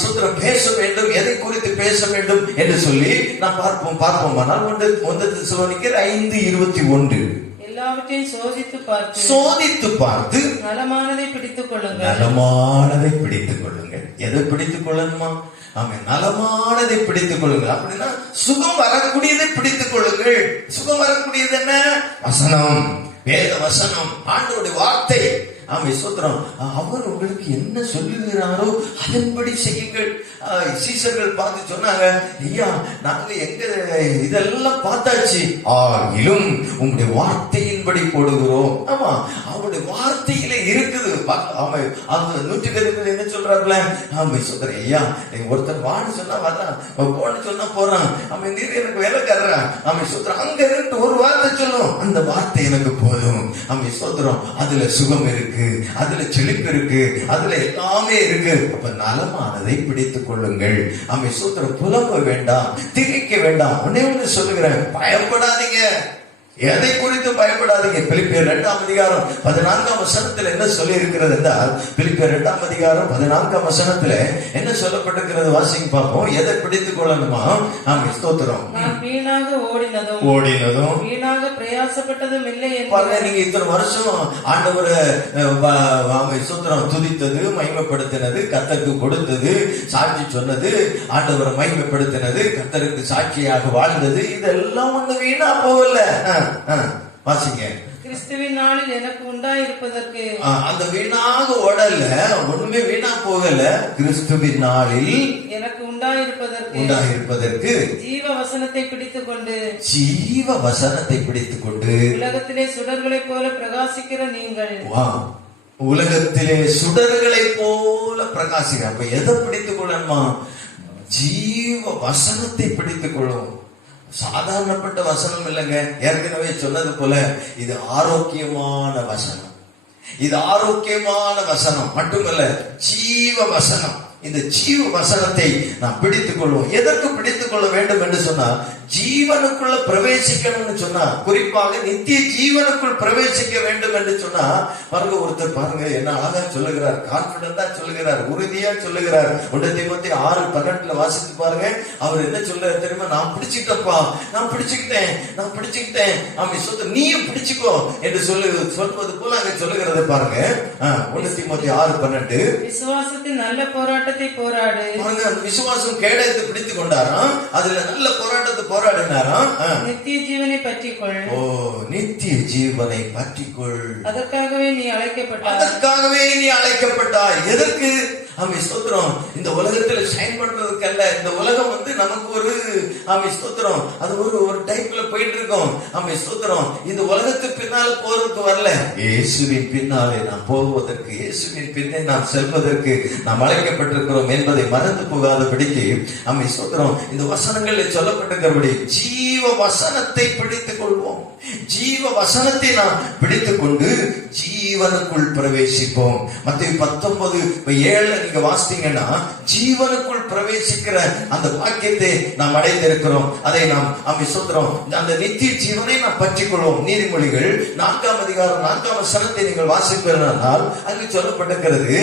ஸ்தோத்திரம் பேச வேண்டும், எதை குறித்து பேச வேண்டும் என்று சொல்லி நாம் பார்ப்போமானால் 1 தெசலோனிக்கர் 5:21. எல்லாவற்றையும் சோதித்து பார்த்து நலமானதை பிடித்துக் கொள்ளுங்கள். நலமானதை பிடித்துக் கொள்ளுங்கள். எதை பிடித்துக் கொள்ளணுமா? நலமானதை பிடித்துக் கொள்ளுங்கள். அப்படின்னா சுகம் வரக்கூடியதை பிடித்துக் கொள்ளுங்கள். சுகம் வரக்கூடியது என்ன? வசனம், வேத வசனம், ஆண்டவருடைய வார்த்தை. ஸ்தோத்திரம். அவர் உங்களுக்கு என்ன சொல்லுகிறாரோ அதன்படி செய்யுங்கள். சீசர்கள் பார்த்து சொன்னாங்க, ஐயா நாங்க எங்க இதெல்லாம் பார்த்தாச்சு, ஆகிலும் உங்களுடைய வார்த்தையின்படி போடுகிறோம். ஆமா, அவருடைய வார்த்தையில இருக்குது. அந்த 100 என்ன சொல்றாருல, சொல்றேன் ஐயா ஒருத்தர் வான்னு சொன்னா வர்றான், போன்னு சொன்னா போறான், அவன் நீர் எனக்கு வேலைக்காரன், சொல்றான் அங்க இருந்து ஒரு வார்த்தை சொல்லும், அந்த வார்த்தை எனக்கு போதும். சொல்றோம், அதுல சுகம் இருக்கு, அதுல செழிப்பு இருக்கு, அதுல எல்லாமே இருக்கு. அப்ப நலமானதை பிடித்துக் கொள்ளுங்கள். சூத்திரம் புலம்ப வேண்டாம், திகைக்க வேண்டாம். ஒண்ணு சொல்லுகிறேன், பயப்படாதீங்க. எதை குறித்து பயப்படாதீங்க. பிலிப்பியர் 2ஆம் அதிகாரம் 14ஆம் வசனத்துல என்ன சொல்லி இருக்கிறது என்றால், பிலிப்பியர் 2ஆம் அதிகாரம் 14ஆம் வசனத்துல என்ன சொல்லப்பட்டிருக்கிறது வாசிங்க பார்ப்போம். எதை பிடித்துக் கொள்ளணுமா? ஸ்தோத்திரம். வீணாக ஓடினதும் வீணாக பிரயாசப்பட்டதும் இல்லை. நீங்க இத்தனை வருஷம் ஆண்டவரை ஸ்தோத்திரம் துதித்தது, மகிமைப்படுத்தினது, கர்த்தருக்கு கொடுத்தது, சாட்சி சொன்னது, ஆண்டவரை மகிமைப்படுத்தினது, கர்த்தருக்கு சாட்சியாக வாழ்ந்தது, இதெல்லாம் ஒண்ணு வீணா போகல. வாசிங்க. கிறிஸ்துவின் நாளில் எனக்கு உண்டாயிருப்பதற்கு, அந்த வீணாக ஓடல, ஒண்ணுமே வீணா போகல. கிறிஸ்துவின் நாளில் எனக்கு உண்டாயிருப்பதற்கு ஜீவ வசனத்தை பிடித்துக் கொண்டு உலகத்திலே சுடர்களைப் போல பிரகாசிக்கிற நீங்கள். உலகத்திலே சுடர்களை போல பிரகாசிக்கிற. அப்ப எதை பிடித்துக் கொள்ளணுமா? ஜீவ வசனத்தை பிடித்துக் கொள்ளும். சாதாரணப்பட்ட வசனம் இல்லைங்க. ஏற்கனவே சொன்னது போல இது ஆரோக்கியமான வசனம். இது ஆரோக்கியமான வசனம் மட்டுமல்ல, ஜீவ வசனம். இந்த ஜீவ வசனத்தை நாம் பிடித்துக் கொள்வோம். எதற்கு பிடித்துக் கொள்ள வேண்டும் என்று சொன்னா, ஜீவனுக்குள்ள பிரவேசிக்கணும்னு சொன்னா, குறிப்பாக நித்திய ஜீவனுக்குள் பிரவேசிக்க வேண்டும் என்று சொன்னா, பாருங்க ஒருத்தர் பாருங்க என்ன அழகா சொல்லுகிறார், கான்பிடண்டா சொல்லுகிறார், உறுதியா சொல்லுகிறார். 1 தீமோத்தேயு 6:12 வாசித்து பாருங்க. அவர் என்ன சொல்றாரு தெரியுமா? நான் பிடிச்சிட்டப்பா, நான் பிடிச்சுக்கிட்டேன் நீயும் பிடிச்சுக்கோ என்று சொல்வது போல அங்க சொல்லுகிறத பாருங்க. 1 தீமோத்தேயு 6:12. விசுவாசத்தின் நல்ல போராட்டத்தை போராடு. விசுவாசம் கேடயத்தை பிடித்துக் கொண்டாராம், அதுல நல்ல போராட்டத்தை போராடினாராம். நித்திய ஜீவனை பற்றிக்கொள். நித்திய ஜீவனை பற்றிக்கொள். அதற்காகவே நீ அழைக்கப்பட்டாய். எதற்கு? ஸ்தோத்திரம். இந்த உலகத்துல ஷைன் பண்றதுக்கு அல்ல. இந்த உலகம் நமக்கு ஒரு ஸ்தோத்திரம், அது ஒரு டைப்ல போயிட்டு இருக்கோம். ஸ்தோத்திரம். இந்த உலகத்துக்கு பின்னால போறதுக்கு வரல, இயேசுவின் பின்னாலே நாம் போவதற்கு, இயேசுவின் பின்னே நாம் செல்வதற்கு நாம் அழைக்கப்பட்டிருக்கிறோம் என்பதை மறந்து போகாதபடிக்கு ஸ்தோத்திரம். இந்த வசனங்களில் சொல்லப்பட்டிருக்கிறபடி ஜீவ வசனத்தை பிடித்துக் கொள்வோம். ஜீவ வசனத்தை நாம் பிடித்துக் கொண்டு ஜீவனுக்குள் பிரவேசிப்போம். மத்தேயு 19:7 நீங்க வாசித்தீங்கன்னா, ஜீவனுக்குள் பிரவேசிக்கிற அந்த பாக்கியத்தை நாம் அடைந்திருக்கிறோம். அதை நாம் ஸ்தோத்திரம், அந்த நித்திய ஜீவனை நாம் பற்றிக் கொள்வோம். நீதிமொழிகள் 4ஆம் அதிகாரம் 4ஆம் வசனத்தை நீங்கள் வாசிப்பீர்கள், அங்கு சொல்லப்பட்டிருக்கிறது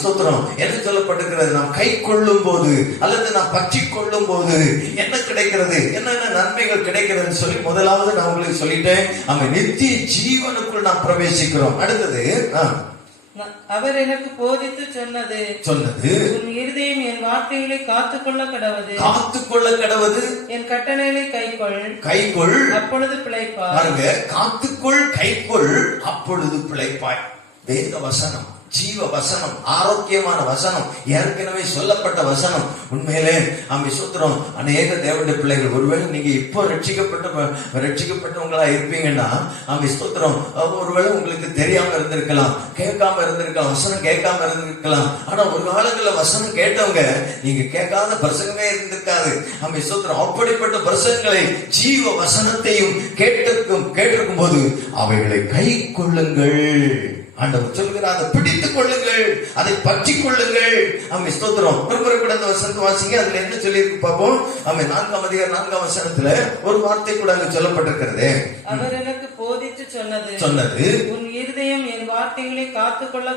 ஸ்தோத்திரம். என்ன சொல்லப்பட்டிருக்கிறது? நாம் கை கொள்ளும் போது அல்லது நாம் பற்றி கொள்ளும் போது என்ன கிடைக்கிறது, என்னென்ன நன்மைகள் கிடைக்கிறது சொல்லி முதலாவது நான் உங்களுக்கு சொல்லிட்டேன். நித்திய ஜீவனுக்குள் நாம் பிரவேசிக்கிறோம். அடுத்தது, அவர் எனக்கு போதித்து சொன்னது உன் இருதயம் என் வார்த்தைகளை காத்துக்கொள்ள கடவது, என் கட்டளைகளை கைக்கொள், அப்பொழுது பிழைப்பாய். பாருங்க, காத்துக்கொள், கைக்கொள், அப்பொழுது பிழைப்பாய். வேத வசனம், ஜீவ வசனம், ஆரோக்கியமான வசனம், ஏற்கனவே சொல்லப்பட்ட வசனம். உண்மையிலே ஸ்தோத்திரம். அநேக தேவனுடைய பிள்ளைகள், ஒருவேளை நீங்க இப்போ ரட்சிக்கப்பட்டவங்களா இருப்பீங்கன்னா ஸ்தோத்திரம், ஒருவேளை உங்களுக்கு தெரியாம இருந்திருக்கலாம், கேட்காம இருந்திருக்கலாம், வசனம் கேட்காம இருந்திருக்கலாம். ஆனா ஒரு காலங்களில் வசனம் கேட்டவங்க நீங்க கேட்காத பிரசங்கமே இருந்திருக்காது. ஸ்தோத்திரம். அப்படிப்பட்ட பிரசங்களை, ஜீவ வசனத்தையும் கேட்டிருக்கும் போது அவைகளை கை கொள்ளுங்கள். ஆண்டவர் சொல்கிறார், அதை பிடித்துக் கொள்ளுங்கள், அதை பற்றி கொள்ளுங்கள். ஆமென், ஸ்தோத்திரம். ஒரு முறை கூட அந்த வசனத்தை வாசிங்க. அதுல என்ன சொல்லியிருக்கு பார்ப்போம். ஆமென், 4ஆம் அதிகாரம் 4ஆம் வசனத்துல ஒரு வார்த்தை கூட அங்க சொல்லப்பட்டிருக்கிறது. அவர் எனக்கு போதித்து சொன்னது உன் இருதயம் என் வார்த்தைகளை காத்துக்கொள்ள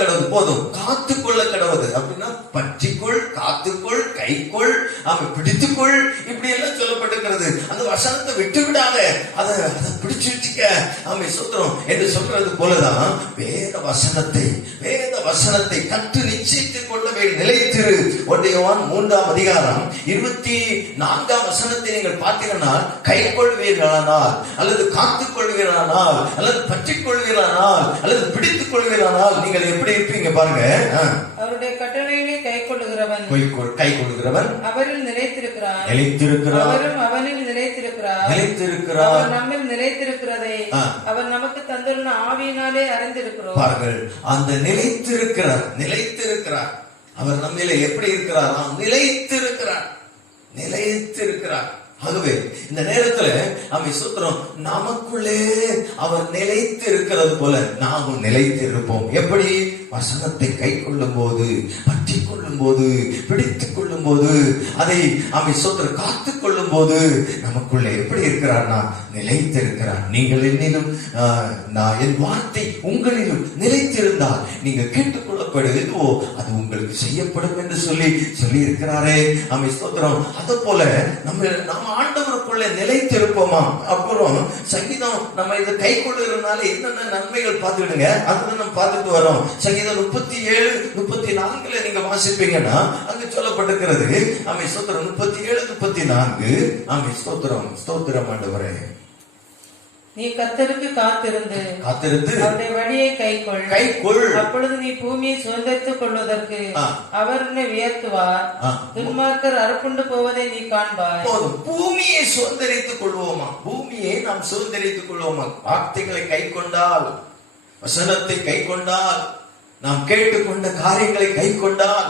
கடவுது. போதும், காத்துக்கொள்ள கடவுது அப்படின்னா பற்றிக்கொள், காத்துக்கொள், கைக்கொள், அவன் பிடித்துக்கொள், இப்படி எல்லாம் சொல்லப்பட்டிருக்கிறது. அந்த வசனத்தை விட்டு விடாத, அதை பிடிச்சு வச்சுக்க. அவன் சுத்தம் என்று சொல்றது போலதான் வேத வசனத்தை கற்று நிச்சயித்துக் கொள்ள நிலைத்திரு. 1 யோவான் 3ஆம் அதிகாரம் 24ஆம் வசனத்தை நீங்கள் பார்த்தீங்கன்னா, கை கொள்வீர்களானால் அல்லது காத்துக் கொள்வீர்களானால் அல்லது பற்றிக் கொள்வீர்களானால் அல்லது பிடித்துக் கொள்வீர்களானால் நீங்கள் எப்படி இருப்பீங்க பாருங்க. அவருடைய கட்டளைகளை கை கொள்ளுகிறவன் அவரில் நிலைத்திருக்கிறான், அவரும் அவனில் நிலைத்திருக்கிறார். அவர் நம்மில் நிலைத்திருக்கிறதை அவர் நமக்கு தந்துள்ள ஆவியினாலே அறிந்திருக்கிறோம். பாருங்கள், அந்த நிலைத்திருக்கிறார். அவர் நம்மிலே எப்படி இருக்கிறார்? நிலைத்திருக்கிறார். ஆகவே இந்த நேரத்துல அவன் சுத்திரம் நமக்குள்ளே அவர் நிலைத்து இருக்கிறது போல நாமும் நிலைத்து இருப்போம். எப்படி? வசனத்தை கை கொள்ளும் போது, பற்றி கொள்ளும் போது, பிடித்துக் கொள்ளும் போது, அதை அவன் சுத்திர காத்துக் கொள்ளும் போது நமக்குள்ளே எப்படி இருக்கிறார்னா நிலைத்து இருக்கிறார். நீங்கள் என்னிலும் நான் என் வார்த்தை உங்களிலும் நிலைத்திருந்தால் நீங்கள் கேட்டுக்கொள்ளப்படுவோ அது உங்களுக்கு செய்யப்படும் என்று சொல்லி இருக்கிறாரே. அவன் ஸ்தோத்திரம். அது போல நம்ம ஆண்டவருக்குள்ளே நிலைத்திருப்போமா? அப்புறம் சங்கீதம் நம்ம இதை கை கொள்ளுறதுனால என்னென்ன நன்மைகள் பார்த்துடுங்க, அதுதான் நம்ம பார்த்துட்டு வரோம். சங்கீதம் 37, 34 நீங்க வாசிப்பீங்கன்னா அங்கு சொல்லப்பட்டிருக்கிறது. ஆமென், ஸ்தோத்திரம். 37, 34. ஆமென், ஸ்தோத்திரம் ஆண்டவரே. நீ கர்த்தருக்கு காத்திருந்து அவருடைய வழியை கைக்கொள். அப்பொழுது நீ பூமியை சுதந்திரித்துக் கொள்வதற்கு அவர் உன்னை உயர்த்துவார். துன்மார்க்கர் அறுப்புண்டு போவதை நீ காண்பாய். பூமியை சுதந்திரித்துக் கொள்வோமா? பூமியை நாம் சுதந்திரித்துக் கொள்வோமா? வார்த்தைகளை கை கொண்டால், வசனத்தை கை கொண்டால், நாம் கேட்டுக்கொண்ட காரியங்களை கை கொண்டால்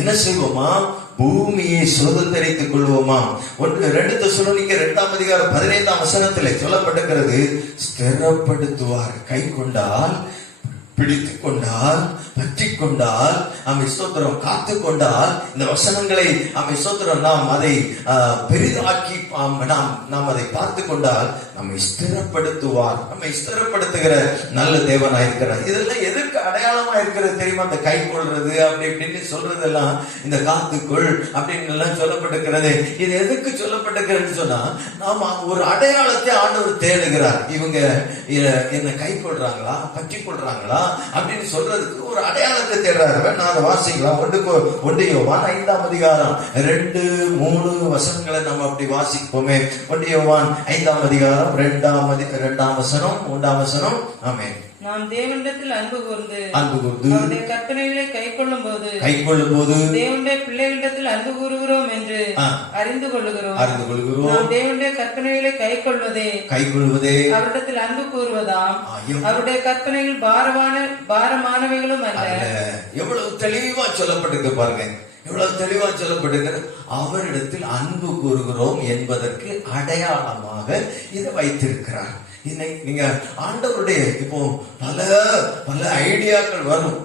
என்ன செய்வோமா? பூமியை சுதந்திரித்துக் கொள்வோமா? 2 தெசலோனிக்கர் 2ஆம் அதிகாரம் 15ஆம் வசனத்திலே சொல்லப்பட்டிருக்கிறது, ஸ்திரப்படுத்துவார். கை கொண்டால், பிடித்துக் கொண்டால், பற்றி கொண்டால், ஆமென் ஸ்தோத்திரம், காத்து கொண்டால், இந்த வசனங்களை ஆமென் ஸ்தோத்திரம் நாம் அதை பெரிதாக்கி நாம் அதை பார்த்து கொண்டால் நம்மை ஸ்திரப்படுத்துவார். நம்மை ஸ்திரப்படுத்துகிற நல்ல தேவனாயிருக்கிறார். இதெல்லாம் எதற்கு அடையாளமா இருக்கிறது தெரியுமா? அந்த கை கொள்றது அப்படி இப்படின்னு சொல்றதெல்லாம், இந்த காத்துக்குள் அப்படின்னு எல்லாம் சொல்லப்பட்டிருக்கிறது. இது எதுக்கு சொல்லப்பட்டிருக்கிறது சொன்னா, நாம ஒரு அடையாளத்தை ஆண்டவர் தேடுகிறார். இவங்க என்ன கை கொள்றாங்களா, பற்றி கொள்றாங்களா அப்படின்னு சொல்றதுக்கு ஒரு அடையாளத்தை தேடுறாரு. நான் அதை வாசிக்கலாம். 1 யோவான் 5ஆம் அதிகாரம் 2, 3 வசனங்களை நம்ம அப்படி வாசிப்போமே. 1 யோவான் 5ஆம் அதிகாரம் 2ஆம் வசனம், 3ஆம் வசனம். ஆமென். நாம் தேவனிடத்தில் அன்பு கூர்ந்து அவருடைய கற்பனைகளை கை கொள்ளும் போது தேவனுடைய பிள்ளைகளிடத்தில் அன்பு கூறுகிறோம் என்று அறிந்து கொள்ளுகிறோம். நாம் தேவனுடைய கற்பனைகளை கை கொள்வதே அவரிடத்தில் அன்பு கூறுவதாம். அவருடைய கற்பனைகள் பாரமானவைகளும் அல்ல. எவ்வளவு தெளிவா சொல்லப்பட்டிருக்கு பாருங்க, எவ்வளவு தெளிவா சொல்லப்பட்டிருக்கிறது. அவரிடத்தில் அன்பு கூறுகிறோம் என்பதற்கு அடையாளமாக இதை வைத்திருக்கிறார். நீங்க ஆண்டவருடைய இப்போ பல ஐடியாக்கள் வரும்,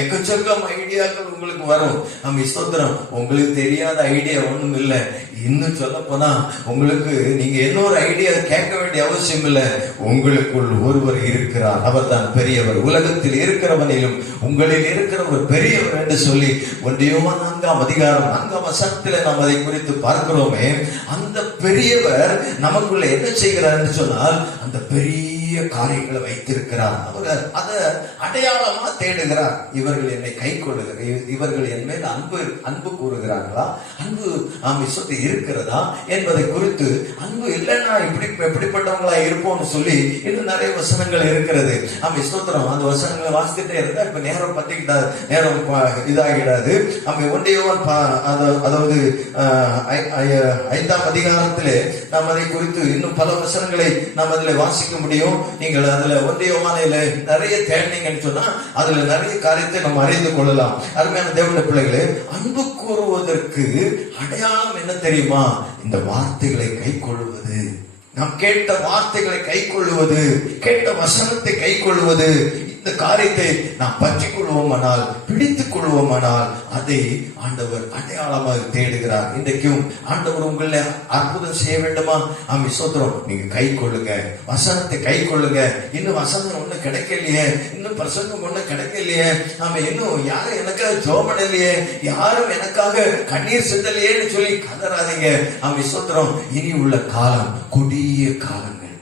எக்கச்சக்கம் ஐடியாக்கள் உங்களுக்கு வரும். நம்ம ஸ்தோத்திரம். உங்களுக்கு தெரியாத ஐடியா ஒண்ணும் இல்லை. இன்னும் சொல்ல போனா உங்களுக்கு நீங்க இன்னொரு ஐடியா கேட்க வேண்டிய அவசியம் இல்லை. உங்களுக்குள் ஒருவர் இருக்கிறார், அவர் தான் பெரியவர். உலகத்தில் இருக்கிறவனிலும் உங்களில் இருக்கிறவர் பெரியவர் என்று சொல்லி 1 யோவான் 4ஆம் அதிகாரம் 4ஆம் வசனத்தில் நாம் அதை குறித்து பார்க்கிறோமே. அந்த பெரியவர் நமக்குள்ள என்ன செய்கிறார் என்று சொன்னால், அந்த பெரிய காரியங்களை வைத்திருக்கிறார். அவர் அதை அடையாளமா தேடுகிறார். இவர்கள் என்னை கை கொள்ளுகிறார், இவர்கள் என் மேல் அன்பு கூறுகிறார்களா, அன்பு சொத்து இருக்கிறதா என்பதை குறித்து. அன்பு இல்லைன்னா எப்படிப்பட்டவங்களா இருப்போம்னு சொல்லி இன்னும் நிறைய வசனங்கள் இருக்கிறது. ஸ்தோத்திரம். அந்த வசனங்களை வாசித்துட்டே இருந்தா இப்ப நேரம் பத்திக்கிட்டாது, நேரம் இதாகிடாது. 1 யோவான் அதாவது 5ஆம் அதிகாரத்திலே நாம் அதை குறித்து இன்னும் பல வசனங்களை நாம் அதில் வாசிக்க முடியும். நீங்கள் அதுல 1 யோவானில நிறைய தேடினீங்கன்னு சொன்னா அதுல நிறைய காரியத்தை நம்ம அறிந்து கொள்ளலாம். அருமையான தேவனுடைய பிள்ளைகளே, அன்பு கூறுவதற்கு அடையாளம் என்ன தெரியுமா? இந்த வார்த்தைகளை கை கொள்வது. நாம் கேட்ட வார்த்தைகளை கை கொள்ளுவது, கேட்ட வசனத்தை கை கொள்ளுவது, இந்த காரியத்தை நாம் பற்றிக் கொள்வோமானால், பிடித்துக் கொள்வோமானால் அதை ஆண்டவர் அடையாளமாக தேடுகிறார். இன்றைக்கும் ஆண்டவர் உங்களை அற்புதம் செய்ய வேண்டுமா? ஆமென், ஸ்தோத்திரம். நீங்க கை கொள்ளுங்க, வசனத்தை கை கொள்ளுங்க. இன்னும் வசனம் ஒண்ணு கிடைக்கலையே, இன்னும் பிரசங்கம் ஒண்ணு கிடைக்கலையே, நாம இன்னும் யாரும் எனக்காக ஜெபம் இல்லையே, யாரும் எனக்காக கண்ணீர் சிந்தலையேன்னு சொல்லி கதறாதீங்க. ஆமென், ஸ்தோத்திரம். இனி உள்ள காலம் கொடிய காலங்கள்,